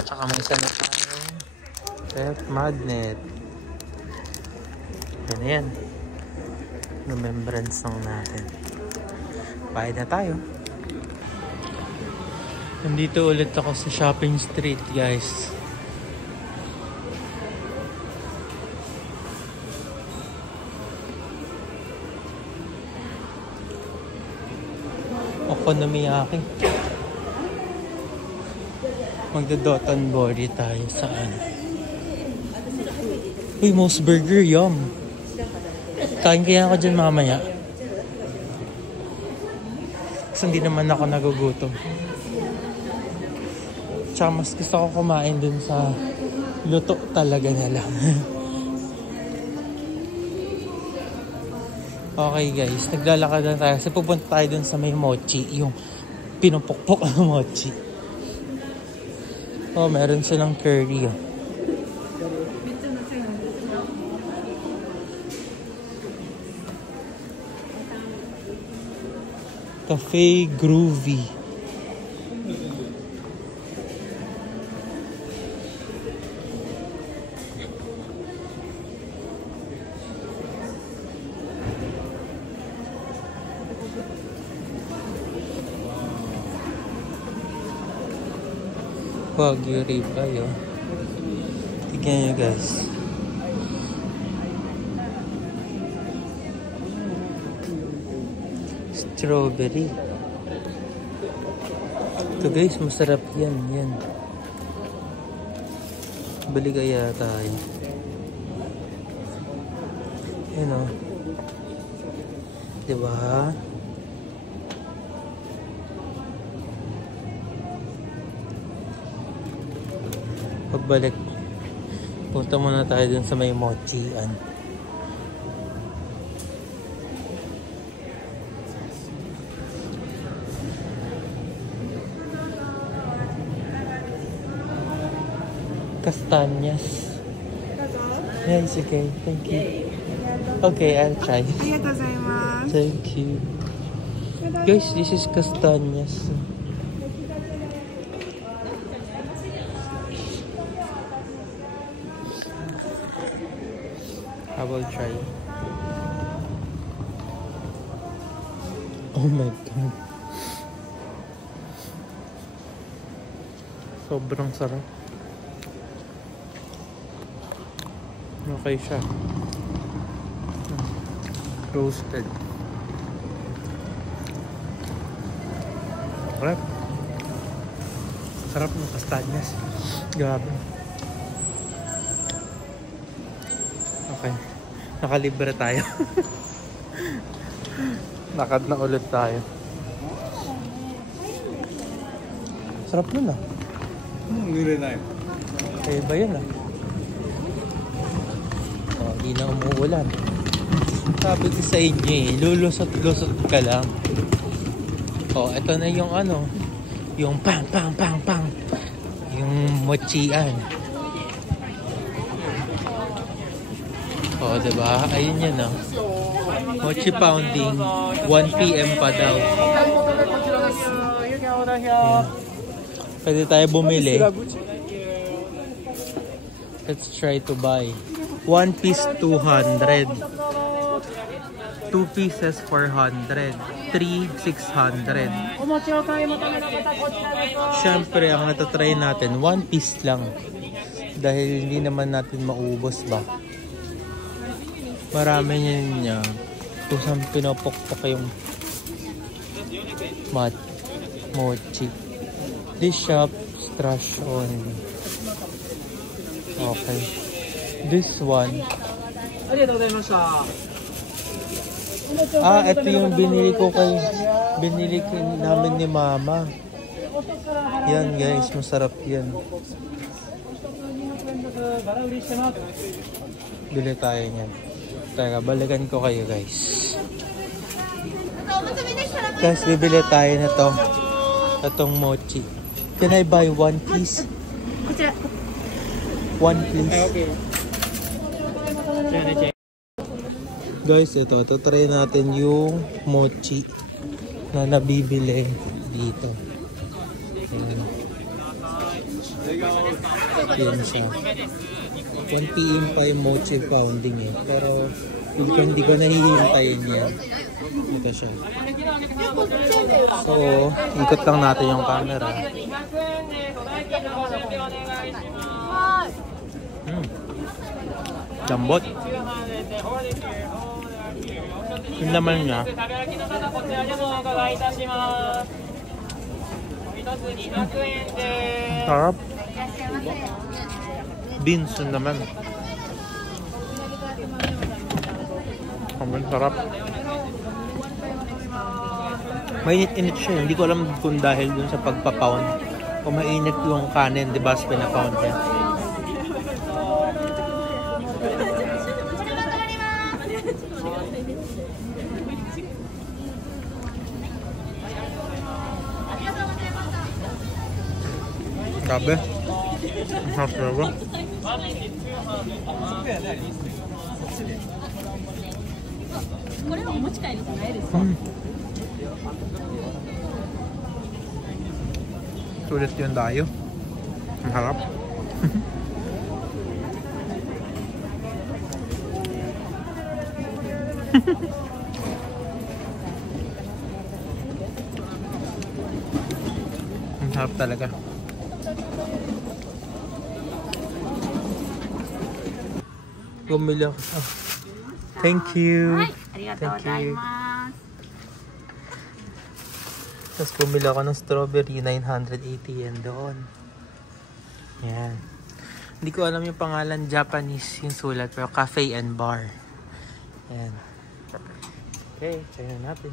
Tsaka may isa na tayong ref magnet. Yan yan. Remembrance song natin. Bayad na tayo. Nandito ulit ako sa shopping street, guys. Okonomiyaki. Magda-Dotonbori tayo saan? Uy, Moss Burger, yum! Kain kaya ako dyan mamaya. Kasi hindi naman ako nagugutom. Tsaka mas gusto ko kumain dun sa luto talaga nila. Okay guys, naglalakad na tayo. Kasi pupunta tayo dun sa may mochi. Yung pinupukpok ng mochi. Oh, meron silang curry. Oh. Cafe Groovy. Wagyu ribeye, oh. Tignan nyo guys. Strawberry. Ito guys, masarap yan. Yan. Bali kaya tayo. Yan o. Diba? Pagbalik, punta muna tayo dun sa may mochian. Castanyas. Yeah, it's okay. Thank you. Okay, I'll try. Thank you. Guys, this is castanyas. I will try. Oh my god. Sobrang sarap. Okay siya. Roasted. Sarap. Sarap ng kastanyas. Grabe. Okay. Nakalibre tayo. Lakad na ulit tayo. Sarap nun ah. Okay ba yun ah? Hindi na umuulan. Sabi ko sa inyo eh, lulusot-lusot ka lang. Oh, ito na yung ano, yung pang pang pang pang. Yung mochian. Oh, diba? Ayun yan, oh. Mochi pounding. 1 PM pa daw. Yeah. Pwede tayo bumili. Let's try to buy. 1 piece 200. 2 pieces 400. 3 600. Siyempre, ang natatry natin 1 piece lang. Dahil hindi naman natin maubos ba. Marami niya. Kusang pinapokpok yung mochi. This shop trash only. Okay. This one. Ito yung binili namin ni Mama. Yan guys, masarap yan. Bili tayo niyan. Teka, balikan ko kayo guys. Guys, bibili tayo na to. Itong mochi. Can I buy 1 piece? 1 please. Okay. Guys, ito try natin yung mochi na nabibili dito. Ayan. Ayan siya. 1 PM pa yung mochi pounding eh. Pero hindi ko nahihintayin yan. Ito siya. So, ikot lang natin yung camera. Lambot. Yung laman niya. Sarap. Beans yung laman. Ang sarap. Mainit-init siya. Hindi ko alam kung dahil dun sa pagpapound. Kung mainit yung kanin, di ba, pinapound niya. Grabe. Ang sarap talaga. Sulit yung dayo. Ang harap. Ang harap talaga. Bumili ako. Oh. Thank you. Thank you. Tapos bumili ako ng strawberry, 980 yen doon. Yan. Hindi ko alam yung pangalan, Japanese yung sulat, pero cafe and bar. Yan. Okay, try na natin.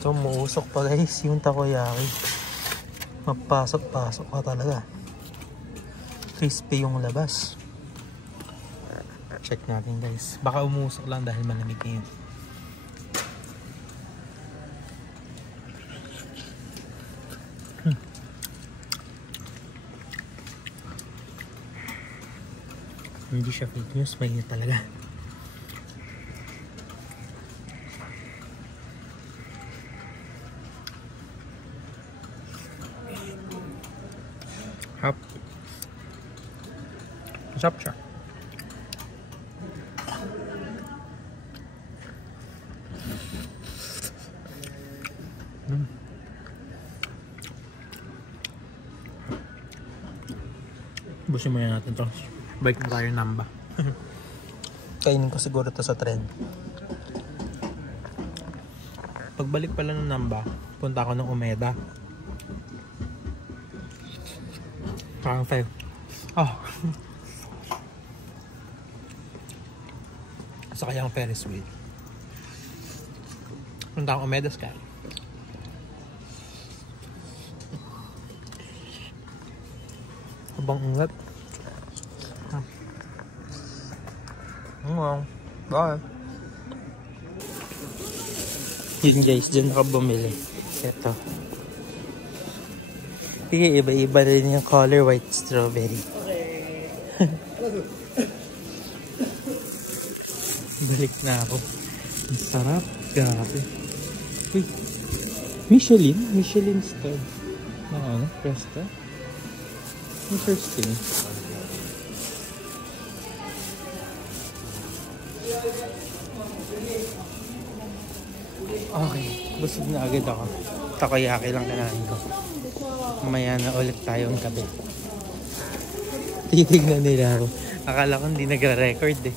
So, muusok pa guys yung takoyaki. Mapasok-pasok pa talaga. Crispy yung labas. Check natin guys. Baka umusok lang dahil malamig na yun. Hindi siya fake news. Mainit talaga. Hap. Masarap siya. Busin mo yan natin to. Bike na tayo namba. Kainin ko siguro to sa tren. Pagbalik pala ng namba, punta ako ng Umeda. Parang 5. Oh. Sakay ang Ferris wheel. Punta akong Umeda Sky. Habang ungat. Bye. Yun guys, dyan ako bumili. Ito. Sige, iba-iba rin yung color white strawberry. Balik na ako. Ang sarap. Grabe. Uy. Michelin star. Ano? Presta? Interesting. Okay. Busog na agad ako. Takoyaki lang kailangan ko. Mamaya na ulit tayong gabi. Titignan nila ako. Akala ko hindi nagre-record eh.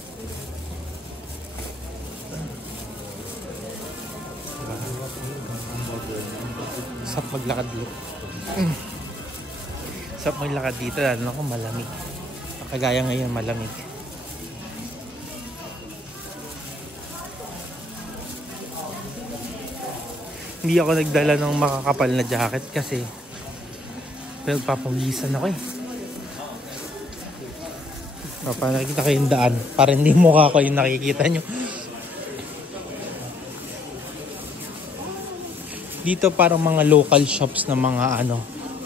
Sarap maglakad dito. Sarap maglakad dito. Lalo ko malamig. Kagaya ngayon malamig. Hindi ako nagdala ng makakapal na jacket kasi nagpapawisan ako eh. Para nakikita ko yung daan. Para hindi mukha ko yung nakikita nyo. Dito parang mga local shops na mga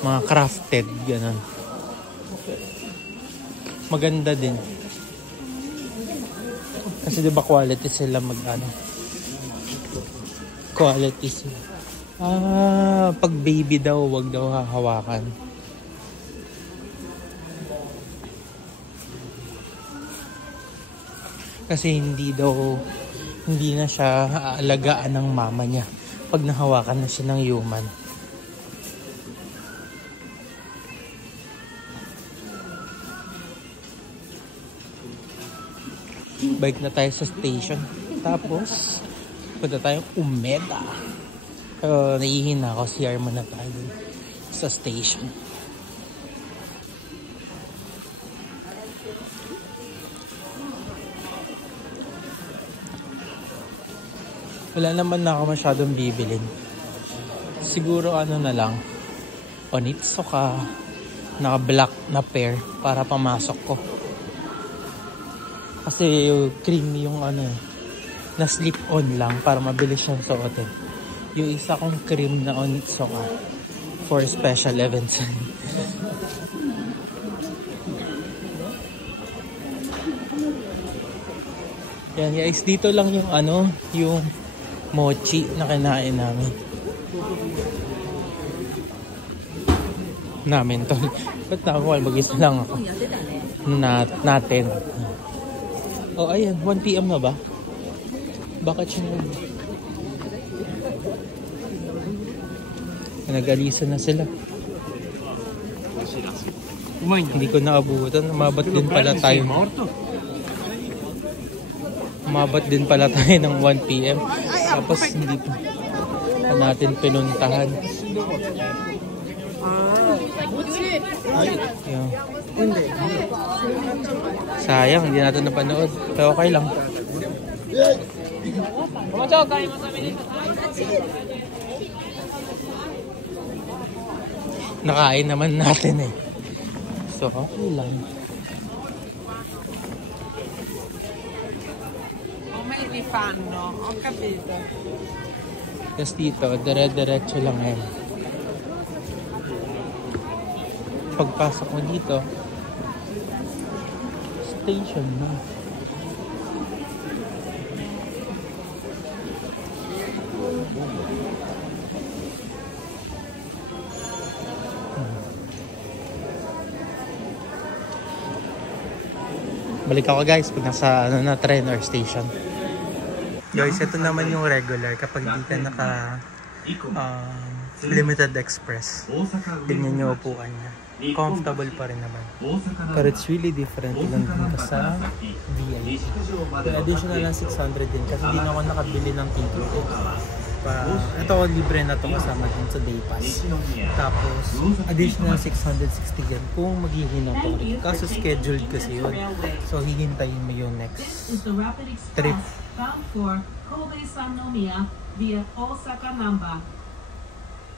mga crafted, ganun. Maganda din. Kasi diba quality sila quality sila. Pag baby daw, wag daw hahawakan. Kasi hindi na siya aalagaan ng mama niya pag nahawakan na siya ng human. Bike na tayo sa station. Tapos, punta tayong Umeda. Nahihina ako. CR muna tayo sa station. Wala naman na ako masyadong bibilin. Siguro na lang. Onitsuka. Naka-black na pair para pamasok ko. Kasi creamy yung na slip on lang para mabilis siyang suotin. Yung isa kong cream na Onitsuka for special events. Yan guys, dito lang yung yung mochi na kinain namin to. Ba't nakakawal? Mag-isa lang ako. Natin. Oh, ayan. 1 PM na ba? Bakit siya nag-alisa na sila. Hindi ko naabutan. Umabat din pala tayo. Umabat din pala tayo ng 1 PM. Tapos hindi pa natin pinuntahan. Sayang, hindi natin napanood. Pero okay lang. Nakain naman natin eh. So, okay lang. Ho capito. Tapos dito, dire-diretso lang yan. Pagpasok mo dito, station na. Balik ako guys pag nasa train or station. Guys, ito naman yung regular kapag di ka naka limited express. Tingnan nyo upuan niya. Comfortable pa rin naman. But it's really different lang dito sa VIP. Yung additional na 600 din kasi di na ako nakabili ng ticket. Ito libre na to kasama din sa day pass. Tapos additional 660 yan kung maghihinatory. Kaso scheduled kasi yun. So hihintayin mo yung next trip. Bound for Kobe Sannomiya via Osaka Namba.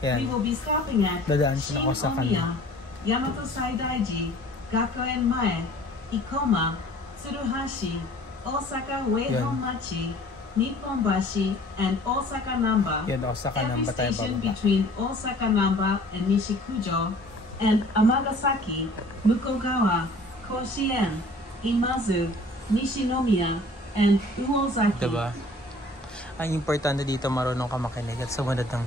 We will be stopping at Shinomiya, Yamato Saidaiji, Gakuen Mae, Ikoma, Tsuruhashi, Osaka Uehon-machi, Nipponbashi, and Osaka Namba. Yan, Osaka Every Namba tayo station bababa. between Osaka Namba and Nishikujo, and Amagasaki, Mukogawa, Koshien, Imazu, Nishinomiya, and Uozaki. Diba? Ang importante dito, marunong ka makinig at sumunod ng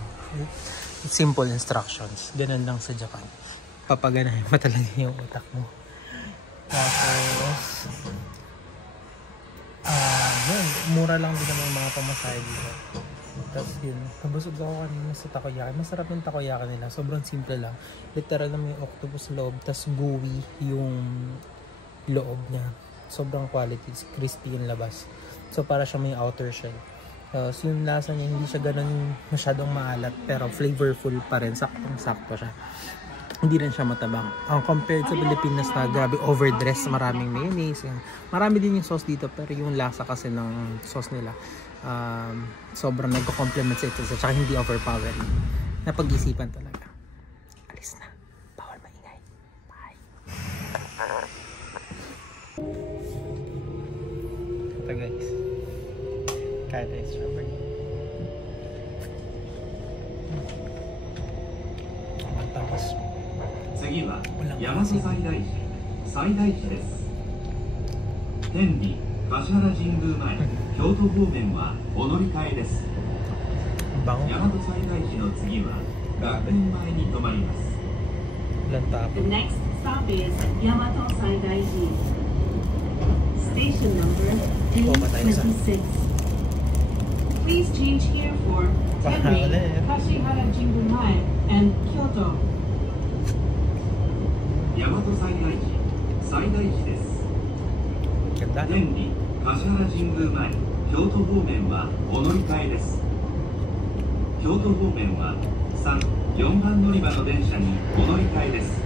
simple instructions. Ganun lang sa Japan. Papaganahin mo talaga yung utak mo. Tapos, yun, mura lang din naman mga pamasahe dito. Tapos yun, nabusog ako kanina sa takoyaki. Masarap yung takoyaki nila. Sobrang simple lang. Literal naman yung octopus loob. Tapos gooey yung loob niya. Sobrang quality. Crispy yung labas. So para siya may outer shell. So yung lasa niya, hindi siya ganun masyadong maalat. Pero flavorful pa rin. Saktong-sakto siya. Hindi rin siya matabang. Ang compared sa Pilipinas na grabe overdress, maraming mayonnaise. Marami din yung sauce dito, pero yung lasa kasi ng sauce nila sobrang nagko-complement sa ito. Tsaka hindi overpowering. Napag-isipan talaga. Alis na. Bawal maingay. Bye. Ito guys. Kaya tayo strawberry. Tapos 次は大和西大寺西大寺です。天理橿原神宮前京都方面はお乗り換えです。大和西大寺の次は学園前に停まります。 The next stop is Yamato Saidaiji. Station number D26. Please change here for Tenri, Kashihara Jingumae, and Kyoto. 大和西大寺西大寺です。 Ganda. 天理橿原神宮前京都方面はお乗り換えです。京都方面は3、4番乗り場の電車にお乗り換えです。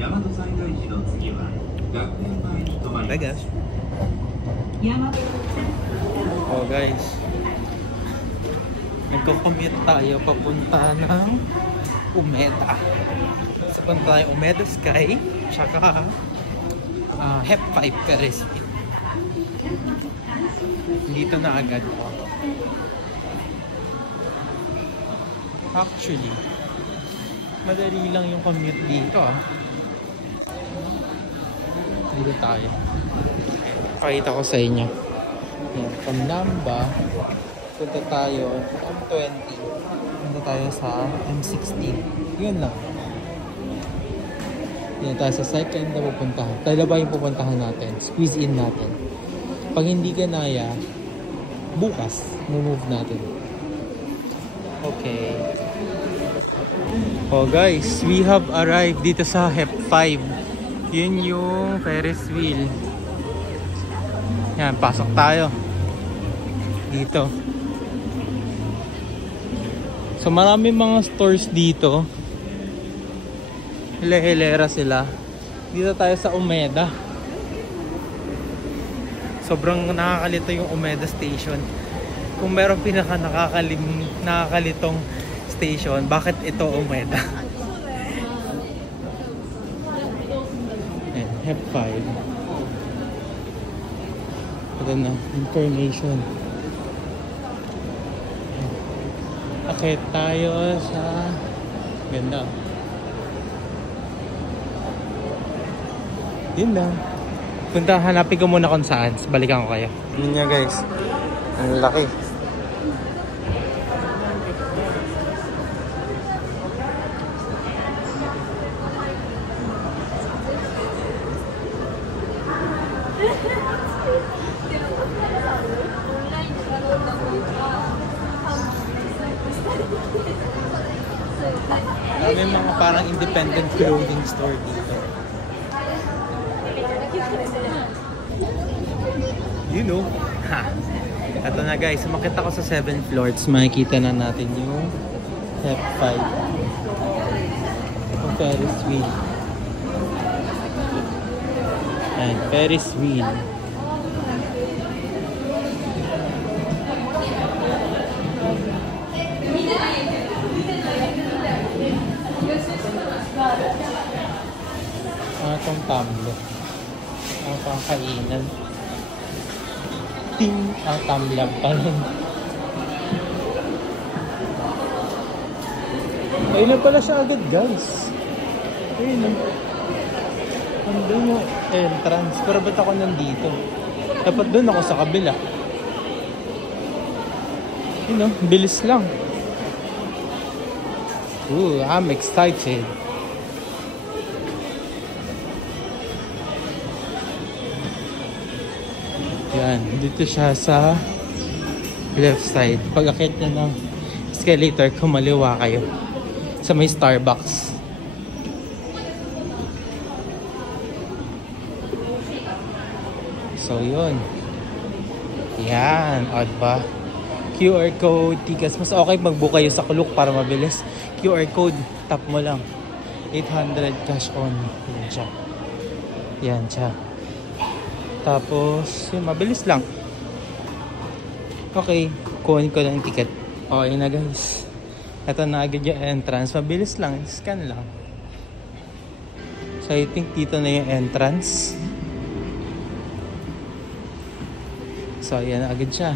大和西大寺の次は学園前に停まります。 Yamato. Oh guys, nagko-commute tayo papunta ng Umeda. Sa punta tayo Umeda Sky, tsaka Hep 5 Ferris. Dito na agad. Actually, madali lang yung commute dito. Dito tayo. Pakita ko sa inyo. Yan, from Namba, punta tayo M20. Punta tayo sa M16. Yun lang. Yan tayo sa second na pupuntahan. Dalawa yung pupuntahan natin. Squeeze in natin. Pag hindi ganaya, bukas, move natin. Okay. Oh guys, we have arrived dito sa Hep 5. Yun yung Ferris wheel. Yan, pasok tayo dito. So marami mga stores dito. Hile-hilera sila. Dito tayo sa Umeda. Sobrang nakakalito yung Umeda station. Kung meron pinaka nakakalitong station, bakit ito Umeda? Ayan, Hep 5. Ito na, information. Akit tayo sa ganda. Yun lang. Punta, hanapin ko muna kung saan. Balikan ko kayo. Yun nga guys. Ang laki. May mga parang independent clothing store dito. You know. Ha. Ito na guys, makita ko sa 7th floor. Makikita na natin yung Hep 5. Yung Ferris wheel. Ayan, Ferris wheel. Itong tumbler. Ang pangkainan. Ting! Ang tamlab pa nun. Ayun na pala siya agad, guys. Ayun na. Andun yung entrance. Pero ba't ako nandito? Dapat doon ako sa kabila. You know, bilis lang. Ooh, I'm excited. Yan, dito siya sa left side. Pag akit na ng escalator, kumaliwa kayo sa may Starbucks. So yun. Yan, odd ba? QR code, tickets. Mas okay mag-book kayo sa Klook para mabilis. QR code, tap mo lang. 800 cash on. Yan siya. Yan siya. Tapos, yun, mabilis lang. Okay, kunin ko lang yung ticket. Okay na guys. Ito na agad yung entrance. Mabilis lang, scan lang. So I think dito na yung entrance. So ayan na agad siya.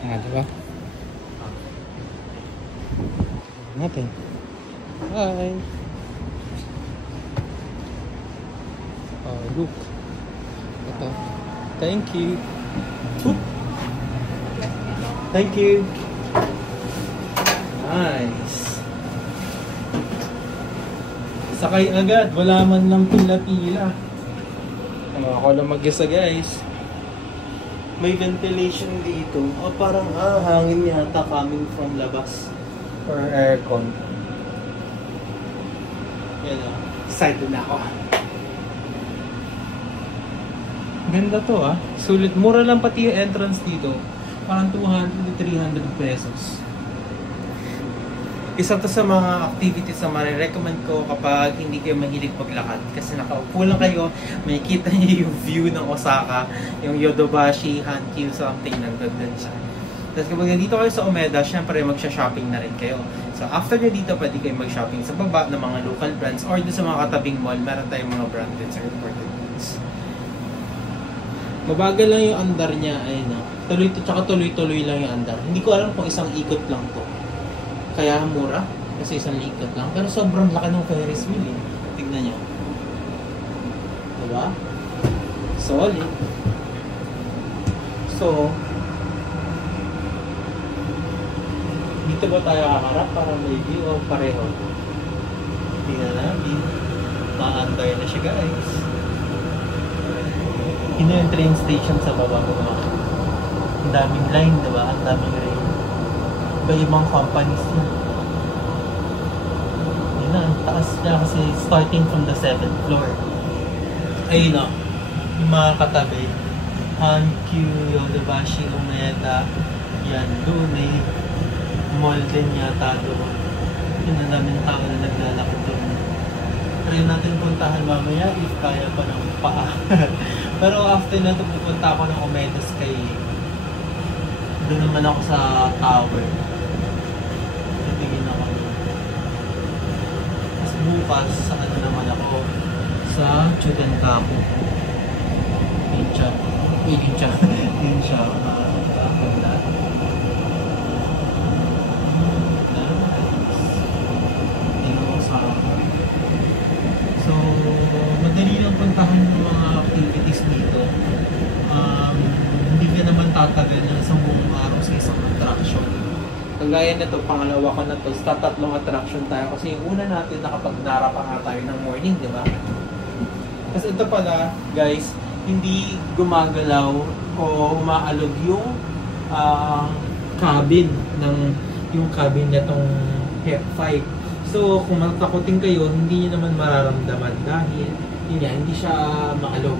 Diba? Natin. Bye. Oh, look. Ito. Thank you. Oop. Thank you. Nice. Sakay agad. Wala man lang pila-pila. Ako lang mag-isa guys. May ventilation dito. O parang hangin yata coming from labas. Or aircon. Yan o. Excited na ako. Ganda to Sulit. Mura lang pati yung entrance dito. Parang 200 to 300 pesos. Isa to sa mga activities na marirecommend ko kapag hindi kayo mahilig maglakad. Kasi nakaupo lang kayo, makikita niyo yung view ng Osaka, yung Yodobashi, Hankyu, something nandun siya. Tapos kapag nandito kayo sa Umeda, syempre magsha-shopping na rin kayo. So after nyo dito, pwede kayo mag-shopping sa baba ng mga local brands or doon sa mga katabing mall, meron tayong mga branded sa imported goods. Mabagal lang yung andar niya, ayun tuloy-tuloy lang yung andar. Hindi ko alam kung isang ikot lang to. Kaya mura, kasi isang ikot lang. Pero sobrang laki ng Ferris wheel eh. Tignan nyo. Diba? Solid. So, dito ba tayo kakarap para may view o pareho? Tingnan natin. Ma-andar na siya guys. Ino yung train station sa baba ko. Ang daming line, diba? Ang daming line. Iba-ibang companies niya. Yun na, ang taas niya kasi starting from the 7th floor. Ayun na, yung mga katabi. Hankyu, Yodobashi, Umeda. Yan, doon may mall din yata doon. Yun ang daming tao na naglalakad doon. Try natin puntahan mamaya if kaya pa ng paa. Pero after na ito, pupunta ako ng Umeda Sky. Doon naman ako sa tower. Titingin ako. Tapos bukas, sa ano naman ako? Sa Chutenkaku. Yun siya. So, madali lang puntahan yung mga activities dito. Hindi ka naman tatagal ng isang buong araw sa isang attraction. Kagaya na to, pangalawa ko na to, sa tatlong attraction tayo. Kasi yung una natin, nakapag-nara pa nga tayo ng morning, di ba? Kasi ito pala, guys, hindi gumagalaw o umaalog yung cabin ng yung cabin nitong F5. So, kung matakotin kayo, hindi nyo naman mararamdaman dahil yun yan, hindi siya maalog.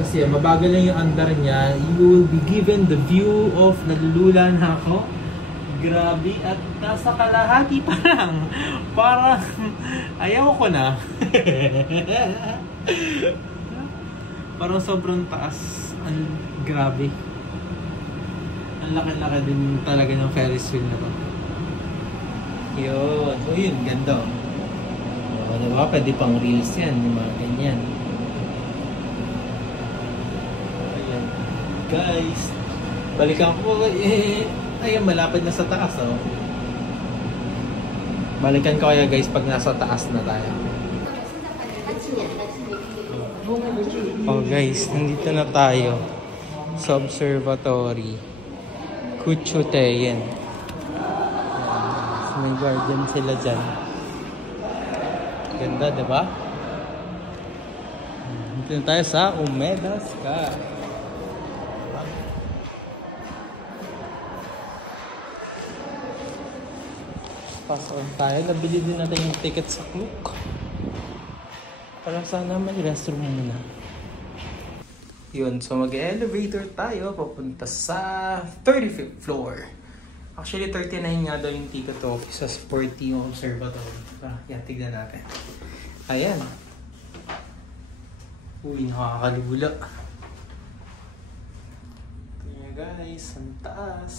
Kasi mabagal lang yung andar niya, you will be given the view of nalulula na ako. Grabe, at nasa kalahati pa lang. Parang ayaw ko na. Parang sobrang taas. Grabe. Ang laki-laki din talaga ng Ferris wheel na to. Yun. So yun, ganda. O, diba? Pwede pang reels yan. Yung mga ganyan. guys. Balikan ko. Ayun, malapit na sa taas, oh. Balikan ko kaya guys pag nasa taas na tayo. Oh guys, nandito na tayo sa observatory. Kuchuteyen. May guardian sila dyan. Ganda, diba? Dito na tayo sa Umeda Sky. Pasok tayo. Nabili din natin yung ticket sa Klook. Para sana may restroom muna. Yun. So mag-elevator tayo. Papunta sa 35th floor. Actually 39 nga daw yung ticket office sa Sporty yung observatory. Yan, tignan natin. Ayan. Uy, nakakalula. Kaya guys, ang taas.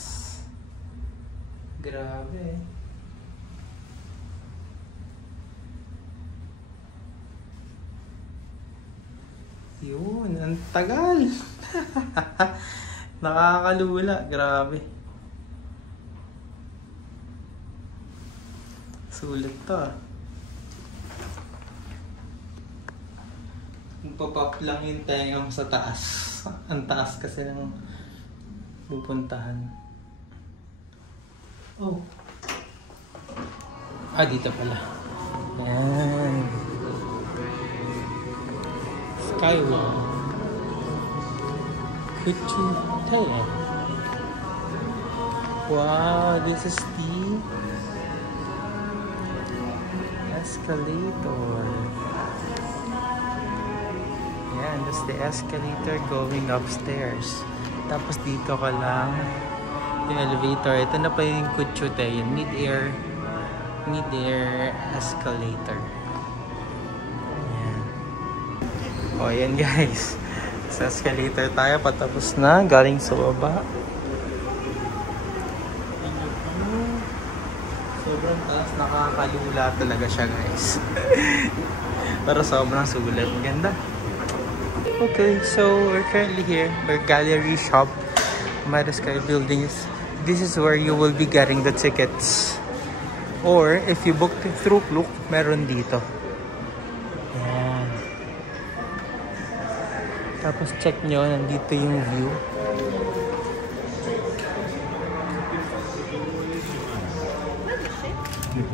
Grabe. Yun, ang tagal. Nakakalula, grabe. Sulit to, ah. Magpapap lang yung tenga mo sa taas. Ang taas kasi ng pupuntahan. Oh. Ah, dito pala. Ayan. Skywalk. Kuchuteyen. Wow, this is the escalator. Yan, that's the escalator going upstairs. Tapos dito ka lang yung elevator. Ito na pa yung Kuchuteyen, mid-air escalator. O, yan guys. Sa escalator tayo. Patapos na. Galing sa baba. Sobrang taas. Nakakalula talaga siya guys. Pero sobrang sulit. Maganda. Okay, so we're currently here. We're Gallery Shop. Umeda Sky Buildings. This is where you will be getting the tickets. Or if you book through Klook, meron dito. Tapos check nyo, nandito yung view.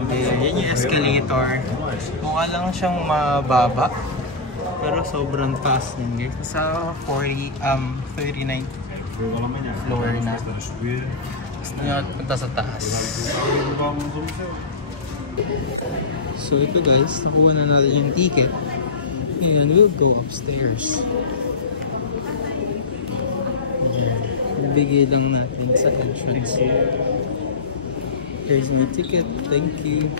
Ayan, yan yung escalator. Mukha lang siyang mababa. Pero sobrang taas yan guys. Sa 39th floor na. Gusto nyo punta sa taas. So ito guys, nakuha na natin yung ticket. And we'll go upstairs. Bigay lang natin sa entrance. Here's my ticket. Thank you.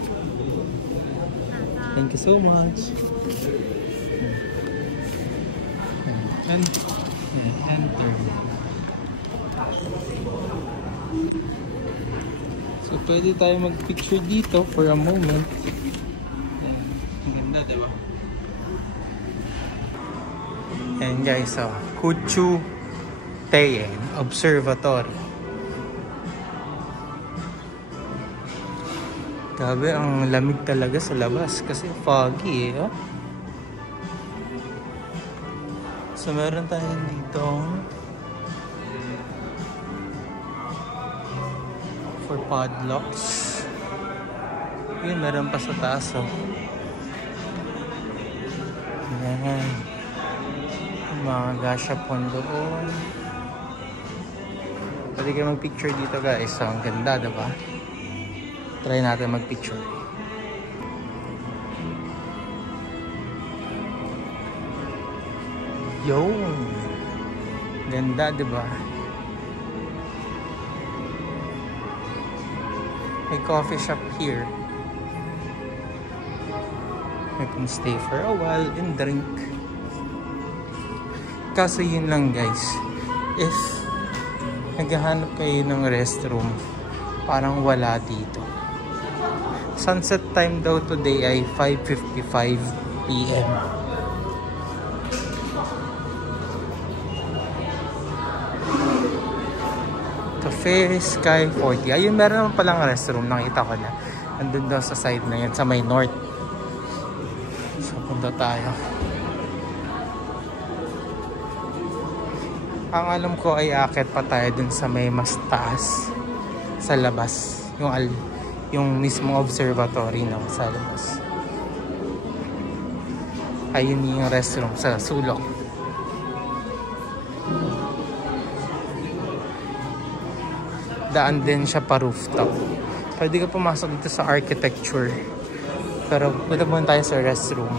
Thank you so much. And enter. So pwede tayo mag-picture dito for a moment. Ang ganda, diba? And guys, so Kuchuteyen Observatory. Grabe, ang lamig talaga sa labas kasi foggy eh. Oh. So meron tayo dito for padlocks. Yun, meron pa sa taas. Oh. Ayan. Mga gashapon doon. Pwede kayo mag-picture dito guys. So, ang ganda, diba? Try natin mag-picture. Yo! Ganda, diba? May coffee shop here. You can stay for a while and drink. Kaso yun lang guys, if naghahanap kayo ng restroom, parang wala dito. Sunset time daw today ay 5:55 PM. Cafe Sky 40. Ayun, meron naman palang restroom. Nakita ko na. Andun daw sa side na yun, sa may north. So, punta tayo. Ang alam ko ay akit pa tayo dun sa may mas taas sa labas. Yung mismong observatory na sa labas. Ayun yung restroom sa sulok. Daan din siya pa rooftop. Pwede ka pumasok dito sa architecture. Pero punta muna tayo sa restroom.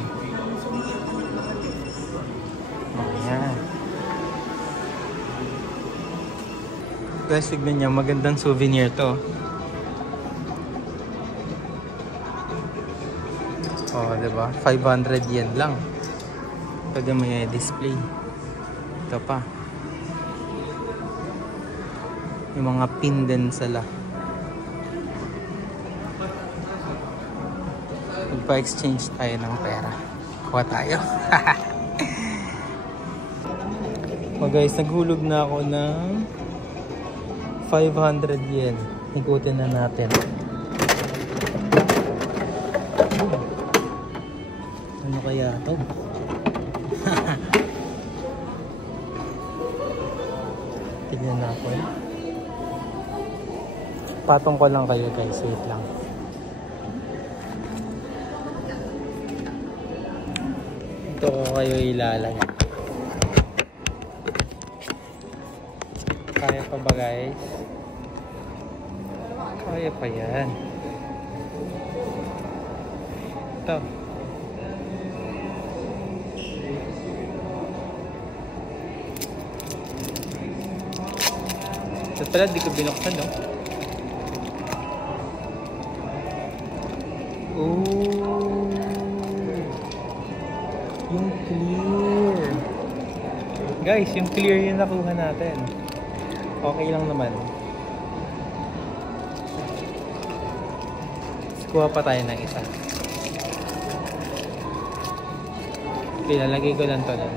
Ayan. Guys, tignan niyo. Magandang souvenir to. Oh, diba? 500 yen lang. Pwede mo yung display. Ito pa. Yung mga pin din sila. Magpa-exchange tayo ng pera. Kuha tayo. Oh guys, naghulog na ako ng 500 yen. Ikutin na natin. Ano kaya ito? Tignan natin. Patong ko lang kayo guys, wait lang. Ito ko kayo ilalagay. Kaya pa ba guys? Kaya pa yan. Ito. Ito pala, di ko binuksan, no? Oh, yung clear. Guys, yung clear yung nakuha natin. Okay lang naman. Kuha pa tayo ng isa. Okay, lalagay ko lang to lang.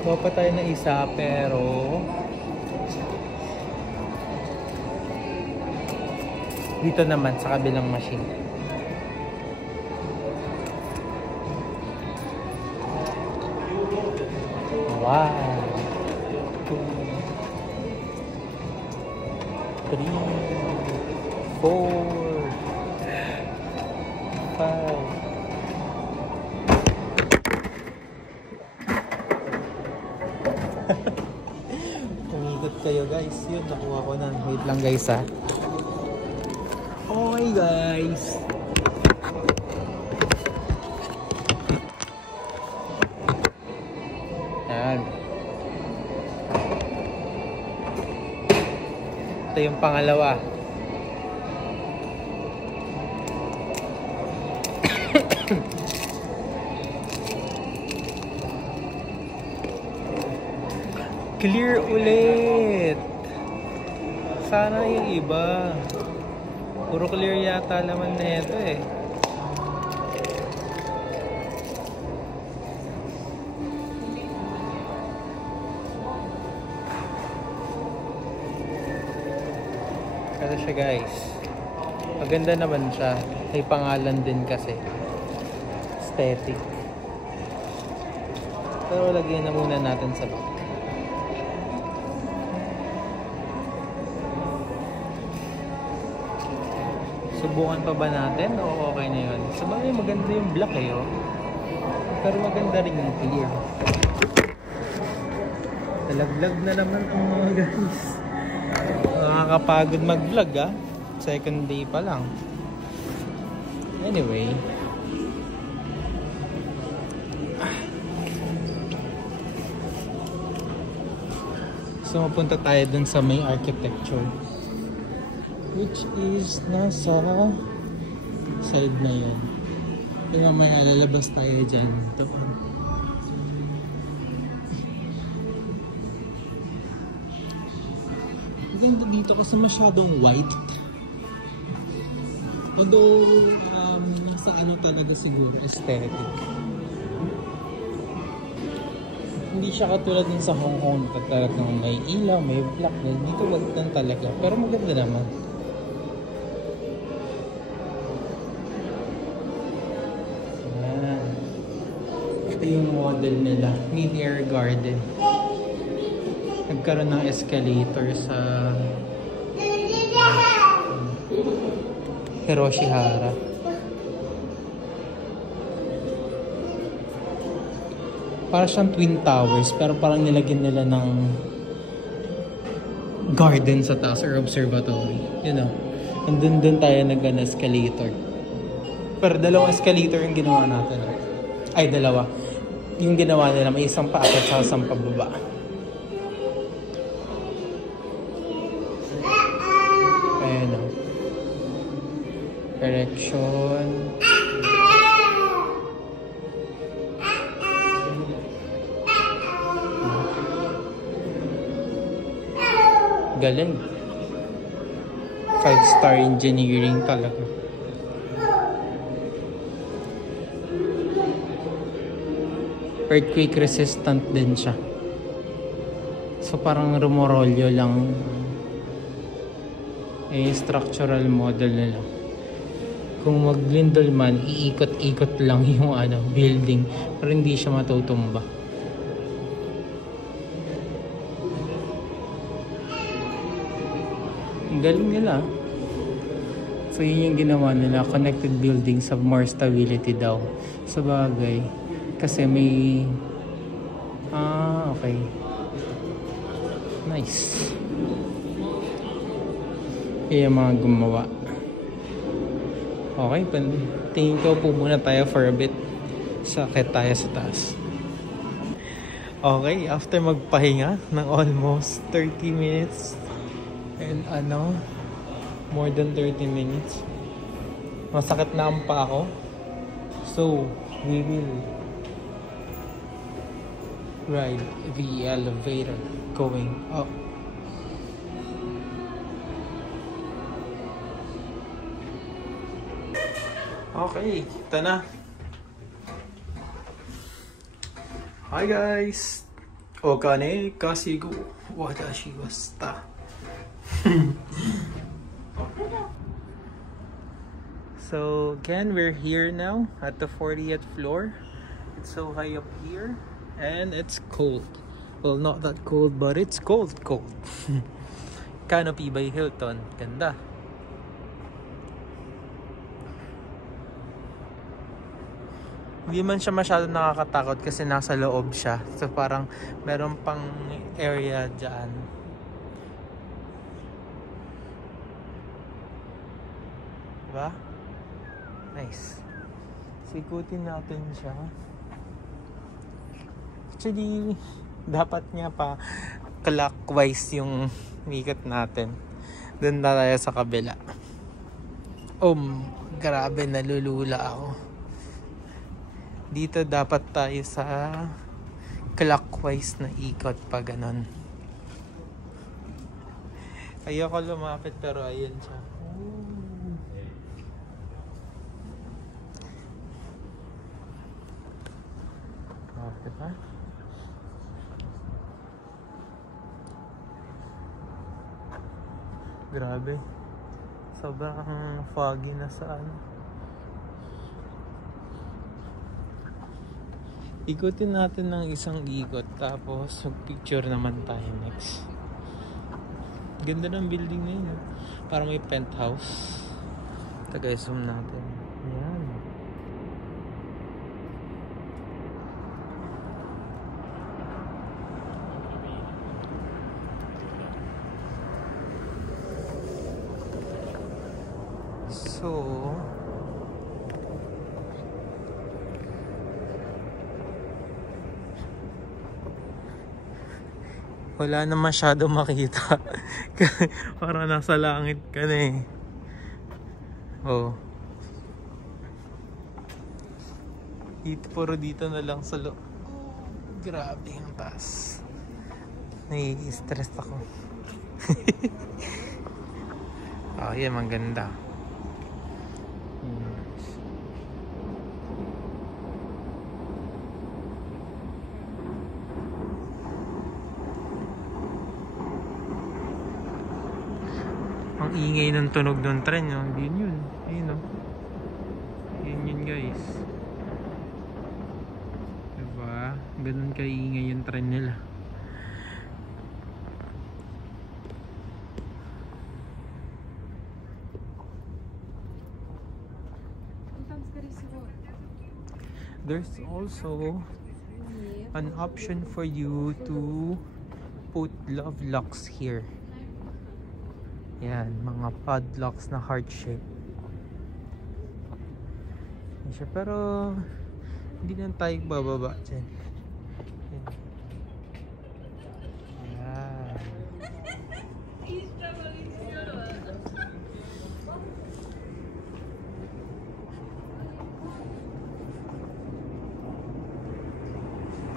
Kuha pa tayo ng isa pero dito naman sa kabilang machine. Wow. 2, 3, 4, 5. Umikot kayo guys. Yun, nakuha ko na. Wait lang guys ha. Okay guys. Yan. Ito yung pangalawa. Clear ulit. Sana yung iba. Puro clear yata naman na ito eh. Kasi siya guys. Maganda naman siya. May pangalan din kasi. Aesthetic. Pero lagyan na muna natin sa bag. Subukan pa ba natin o okay na yun? Sabagay maganda yung black eh oh. Pero maganda rin yung clear. Talaglag na naman ang mga guys. Nakakapagod mag-vlog ah. Second day pa lang. Anyway. So mapunta tayo dun sa may architecture. Which is nasa side na yun. Kaya may lalabas tayo dyan. Doon. Ganda dito kasi masyadong white. Although, sa ano talaga siguro, aesthetic. Hindi siya katulad din sa Hong Kong na talagang may ilaw, may black. Dito wag lang talaga. Pero maganda naman. Yan. Ito yung model nila. Mid-air garden. Nagkaroon ng escalator sa Hiroshihara. Para siyang Twin Towers, pero parang nilagyan nila ng garden sa taas or observatory. You know? And dun tayo nag-escalator. Pero dalawang escalator yung ginawa natin. Ay, dalawa. Yung ginawa nila, may isang paakyat sa isang pababa. Ayan o. Direction. Galing. 5-star engineering talaga. Earthquake resistant din siya. So parang rumorolyo lang. Structural model nila. Kung maglindol man, iikot-ikot lang yung building. Pero hindi siya matutumba. Galing nila. So yun yung ginawa nila. Connected buildings have more stability daw. Sa bagay. Kasi may... okay. Nice. Kaya mga gumawa. Okay. Tingin ko po muna tayo for a bit. Sakit tayo sa taas. Okay. After magpahinga ng almost 30 minutes... And more than 30 minutes. Masakit na ang paa ko. So, we will ride the elevator going up. Okay, ito na. Hi guys! Okane kasigo watashi washita. So again, we're here now at the 40th floor. It's so high up here and it's cold. Well, not that cold, but it's cold. Canopy by Hilton. Ganda. Hindi man siya masyado nakakatakot kasi nasa loob siya. So parang meron pang area dyan. Diba? Nice. Sikutin natin siya. Actually, dapat nga pa clockwise yung ikot natin. Doon na tayo sa kabila. Grabe, nalulula ako. Dito dapat tayo sa clockwise na ikot pa ganon. Ayoko lumapit pero ayan siya. Diba? Grabe. Sobrang foggy na saan. Ikutin natin ng isang ikot tapos picture naman tayo next. Ganda ng building na yun. Parang may penthouse. Taga-zoom natin. Ayan. So, wala na masyado makita. Parang nasa langit ka na eh. Oh. Puro dito na lang sa loob. Grabe yung taas. Nai-stress ako. Oh, yan, maganda. Ang ingay ng tunog ng tren, no? Yun. Ayun, no? Yun, guys. Diba? Ganun kaingay yung tren nila. There's also an option for you to put love locks here. Yan, mga padlocks na heart shape. Pero hindi na tayo bababa dyan. Yan.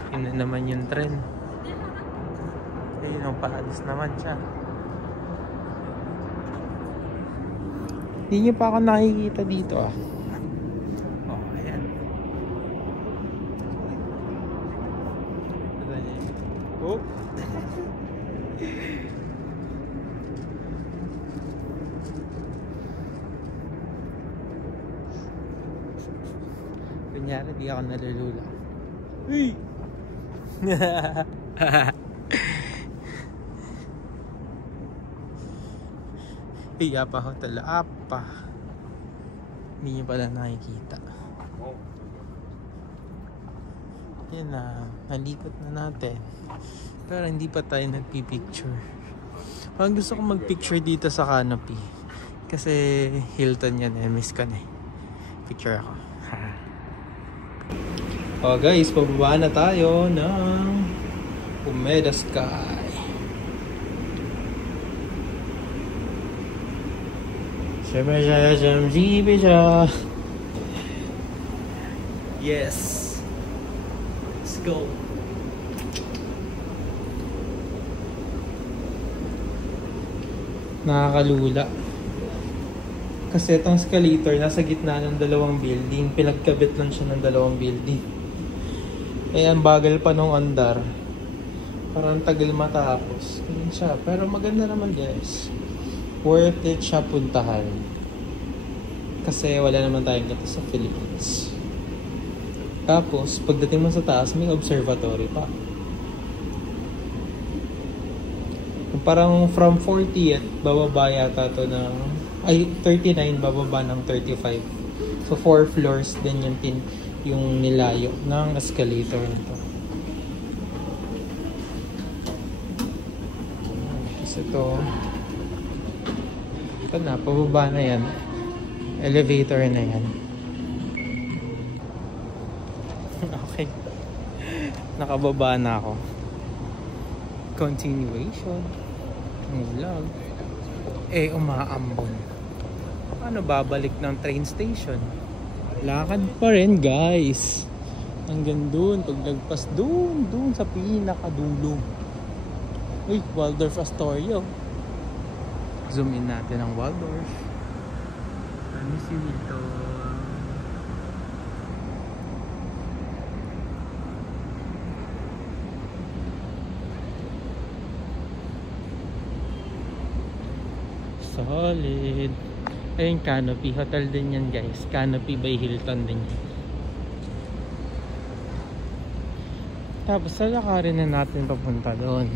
Yun na naman yung tren. Ayun, paalis naman siya. Hindi nyo pa ako nakikita dito ah. Oh, ayan. Oh. Kunyari di ako nalulula. Uy! Apa hotel apa? Hindi nyo pala nakikita. Yan na, nalikot na natin. Pero hindi pa tayo nagpipicture. Parang gusto ko magpicture dito sa canopy. Kasi Hilton yan eh, miss ka na eh. Picture ako. Oh guys, pababa na tayo ng Umeda Sky. Yes. Let's go. Nakakalula. Kasi itong escalator nasa gitna ng dalawang building. Pinagkabit lang siya ng dalawang building. Eh, ang bagal pa nung andar. Parang tagal matapos. Ganyan siya. Pero maganda naman guys. Worth it siya puntahan. Kasi wala naman tayong gato sa Philippines. Tapos, pagdating mo sa taas, may observatory pa. Parang from 40th, bababa yata to ng... Ay, 39, bababa ng 35. So, 4 floors din yung nilayo ng escalator nito. Kasi ito na, pababa na yan. Elevator na yan. Okay. Nakababa na ako. Continuation ng vlog. Eh, umaambon. Paano babalik ng train station? Lakad pa rin guys. Hanggang dun. Paglagpas dun sa pinakadulo. Uy, Waldorf Astoria. Zoom in natin ang Waldorf. Ano si dito? Solid. Ayun, Canopy. Hotel din yan guys. Canopy by Hilton din yan. Tapos salakarin na natin papunta doon.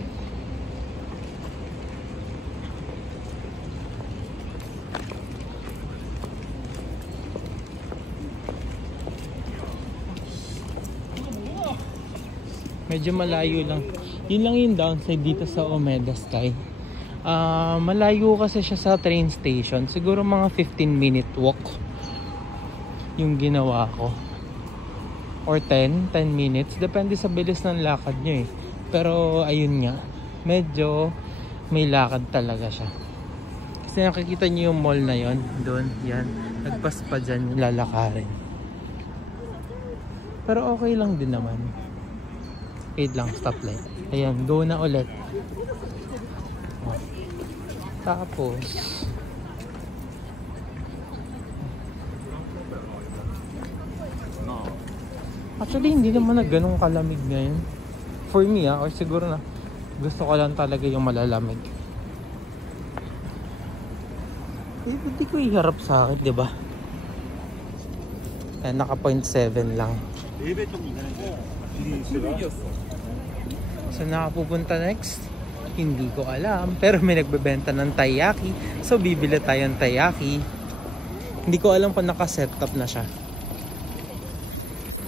Medyo malayo lang. Yun lang yung downside dito sa Umeda Sky. Malayo kasi siya sa train station. Siguro mga 15-minute walk yung ginawa ko. Or 10 minutes. Depende sa bilis ng lakad nyo eh. Pero ayun nga. Medyo may lakad talaga siya. Kasi nakikita nyo yung mall na yon. Doon, yan. Nagpas pa dyan, lalakarin. Pero okay lang din naman. Wait lang, stoplight. Ayan, go na ulit. Tapos actually hindi naman na ganun kalamig ngayon for me or siguro na gusto ko lang talaga yung malalamig. Hindi ko iharap sa akin, di ba? Naka 0.7 lang. So nakapupunta next? Hindi ko alam. Pero may nagbebenta ng taiyaki. So bibili tayo ng taiyaki. Hindi ko alam kung naka-setup na siya.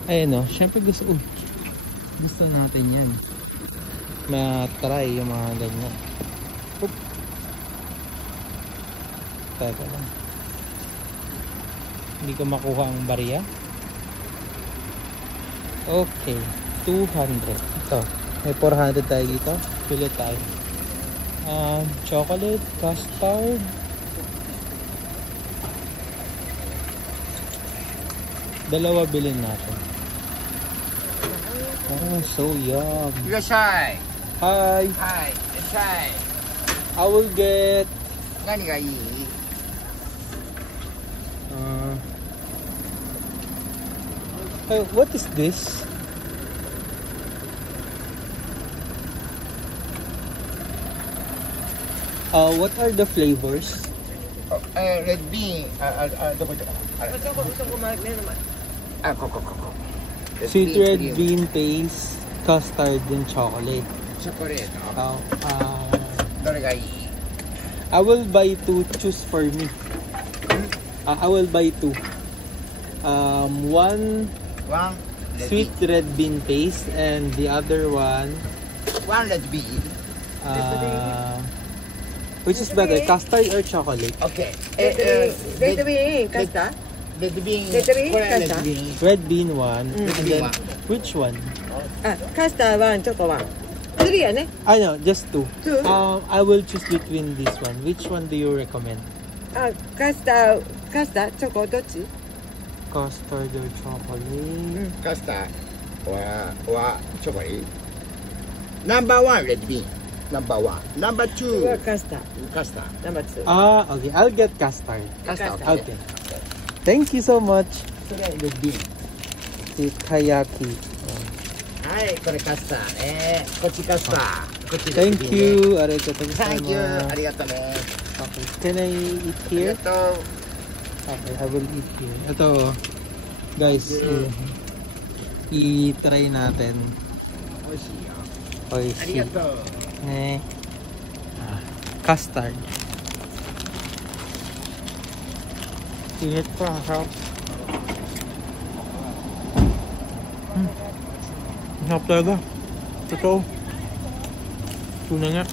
Ayun o. Siyempre gusto natin yan. Ma-try yung mga ganyan. Oop. Teka lang. Hindi ko makuha ang barya. Okay. 200. Ito. May 400 tayo dito. Pili tayo. Chocolate, custard. Dalawa bilhin natin. Oh, so yum. Irashai. Hi. Hi. Irashai. I will get... Nani ga ii? What is this? What are the flavors? Red bean. Sweet red bean paste, custard, and chocolate. Chocolate. I will buy 2. Choose for me. I will buy 2. One sweet red bean paste and the other one. One red bean. Which is better, custard or chocolate? Okay. Red bean, custard. Red bean. Red bean one. And then, which one? Custard one, chocolate one. 3やね。 I know, just 2. 2? I will choose between this one. Which one do you recommend? カスター、チョコどっち？ Custard or chocolate? Custard. Or chocolate. Number 1 red bean. Number 1. Number 2. カスター。 Custard. Number 2. Okay. I'll get custard. Custard. Okay. Thank you so much. Red bean. Taiyaki. はい、これカスターね。こっちカスター。こっち Thank you. Arigatou Thank you. gozaimasu. ありがとうね。 Okay. Can I eat ありが here? とう。 Okay, I will eat here. Ito, guys, i-try natin. 美味しいよ。おいありしいがとう。ね。Custard. Init pa, sarap. Sarap talaga. Totoo. Tuna nga.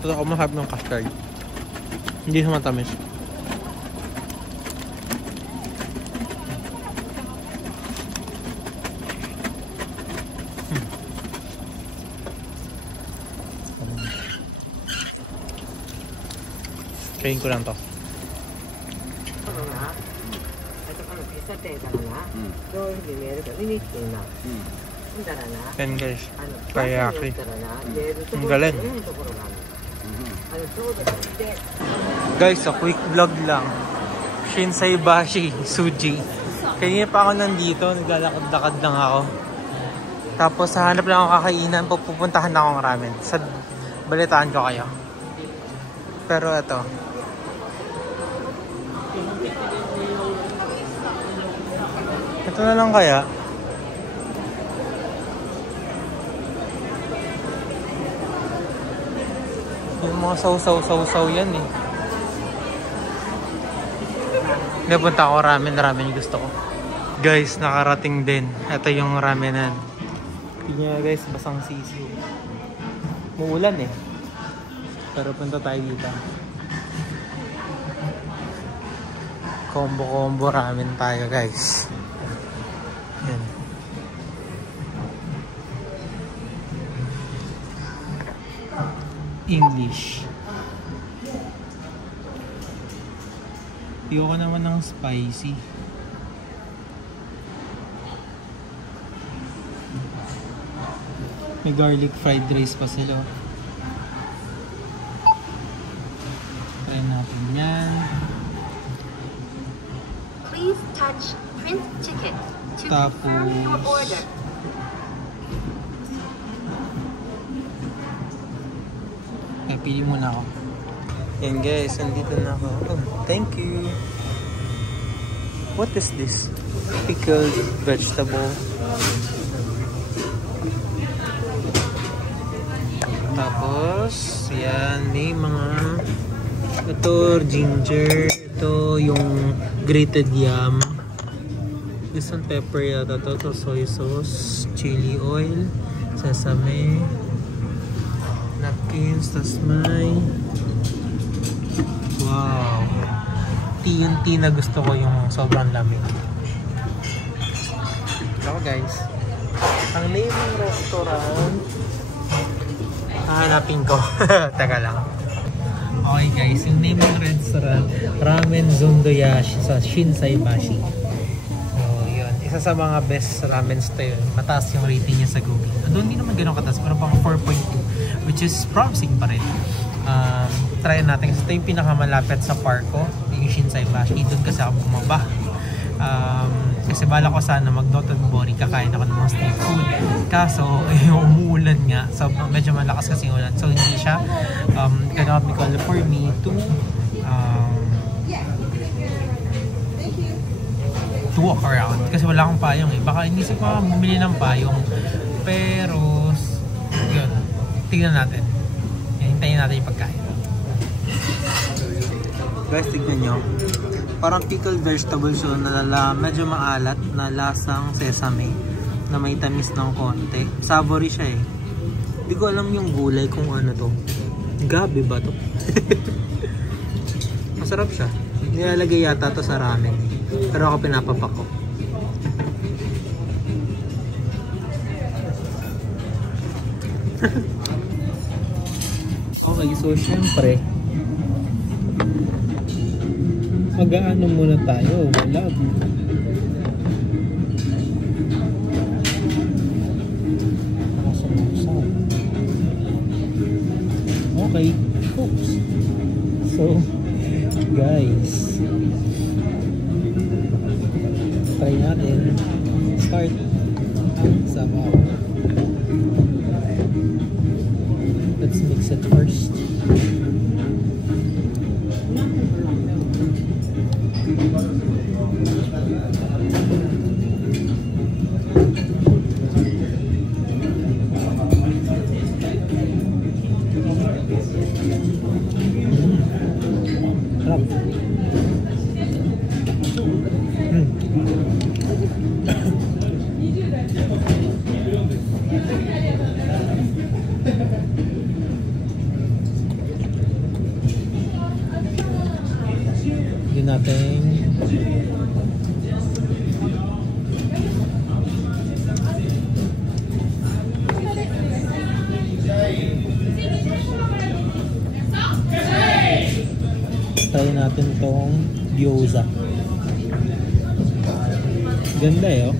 Totoo, masarap ng custard. Hindi siya matamis. Kain ko lang to. 喫茶店からな、どういうふうに見えるか見に来てんな。ほんだらな、 Yan guys. バスに Taiyaki. 乗ったらな、見えるとこ Ang ろ galing. 見えるところがある。ちょうどこっちで。 Guys, a quick vlog lang. Shinsaibashi Suji. Kanina pa ako nandito, naglalakad-lakad lang ako. Tapos hahanap lang ako kakainan, pupuntahan akong ramen. Balitaan ko kayo. Pero ito. Ito na lang kaya. Yung mga sausaw yan eh. Napunta ako ramen yung gusto ko. Guys, nakarating din. Ito yung ramenan. Tingnan nyo guys, basang sisiw. Muulan eh. Pero punta tayo dito. Combo ramen tayo guys. Yan. English. Ayoko naman ng spicy. May garlic fried rice pa sila. Try natin yan. Please touch print ticket to confirm your order. Okay, pili muna ako. Yan guys, nandito na ako. Oh, thank you. What is this? Pickled vegetable. Tapos, yan, may mga ito, ginger. Ito, yung grated yam. This one, pepper yata to. Ito, soy sauce, chili oil, sesame, napkins, tas may wow, tea yung tea na gusto ko, yung sobrang lamig. Ako guys, ang name ng restaurant hanapin ko. Teka lang. Okay guys, yung name ng restaurant, Ramen Zondoyashi sa Shinsaibashi. So yun, isa sa mga best ramen to yun. Mataas yung rating niya sa Google. Doon hindi naman ganun kataas, pero pang 4.2, which is promising pa rin. Try natin kasi ito yung pinakamalapit sa Parko, yung Shinsaibashi. Doon kasi ako bumaba. Kasi bala ko sana mag-Dotonbori, kakain ako ng mga street food. Kaso, umuulan nga. So, medyo malakas kasi yung ulan. So, hindi siya economical for me to walk around. Kasi wala akong payong eh. Baka inisip ko bumili ng payong. Pero, yun. Tignan natin. Hintayin natin yung pagkain. Guys, tignan nyo. Parang pickled vegetables yun, medyo maalat na lasang sesame na may tamis ng konti. Savory siya eh. Hindi ko alam yung gulay kung ano to. Gabi ba to? Masarap siya. Nilalagay yata to sa ramen. Pero ako pinapapak ko. Okay, so syempre mag-aano muna tayo, love. Okay, oops. So, guys, try natin. Start. Sabaw. Let's mix it first. Hindi natin try natin tong gyoza. Ganda eh oh.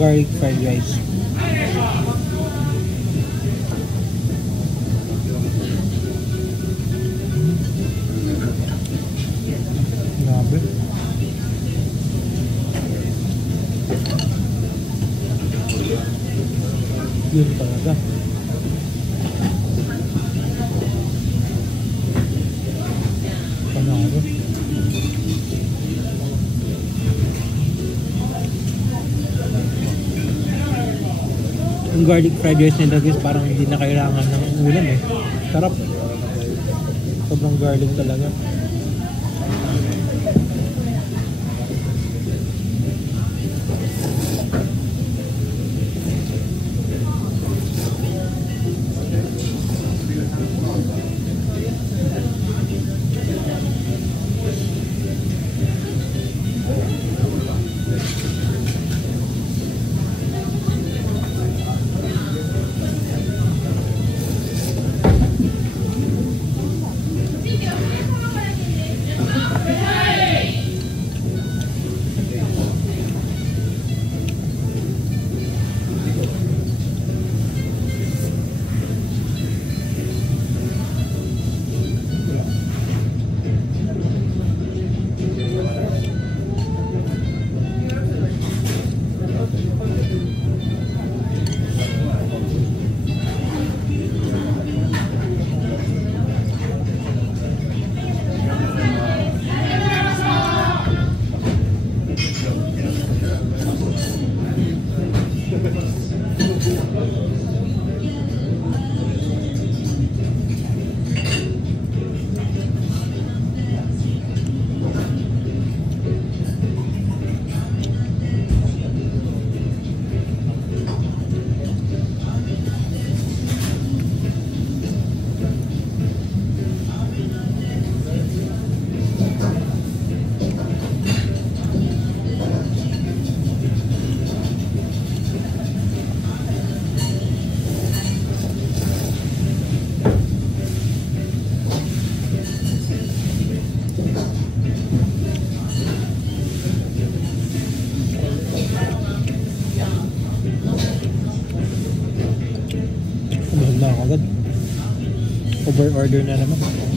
Garlic fried rice. Grabe. Yun talaga. Panalo. Yung garlic fried rice nila guys, parang hindi na kailangan ng ulam eh. Sarap. Sobrang garlic talaga. Over order na naman.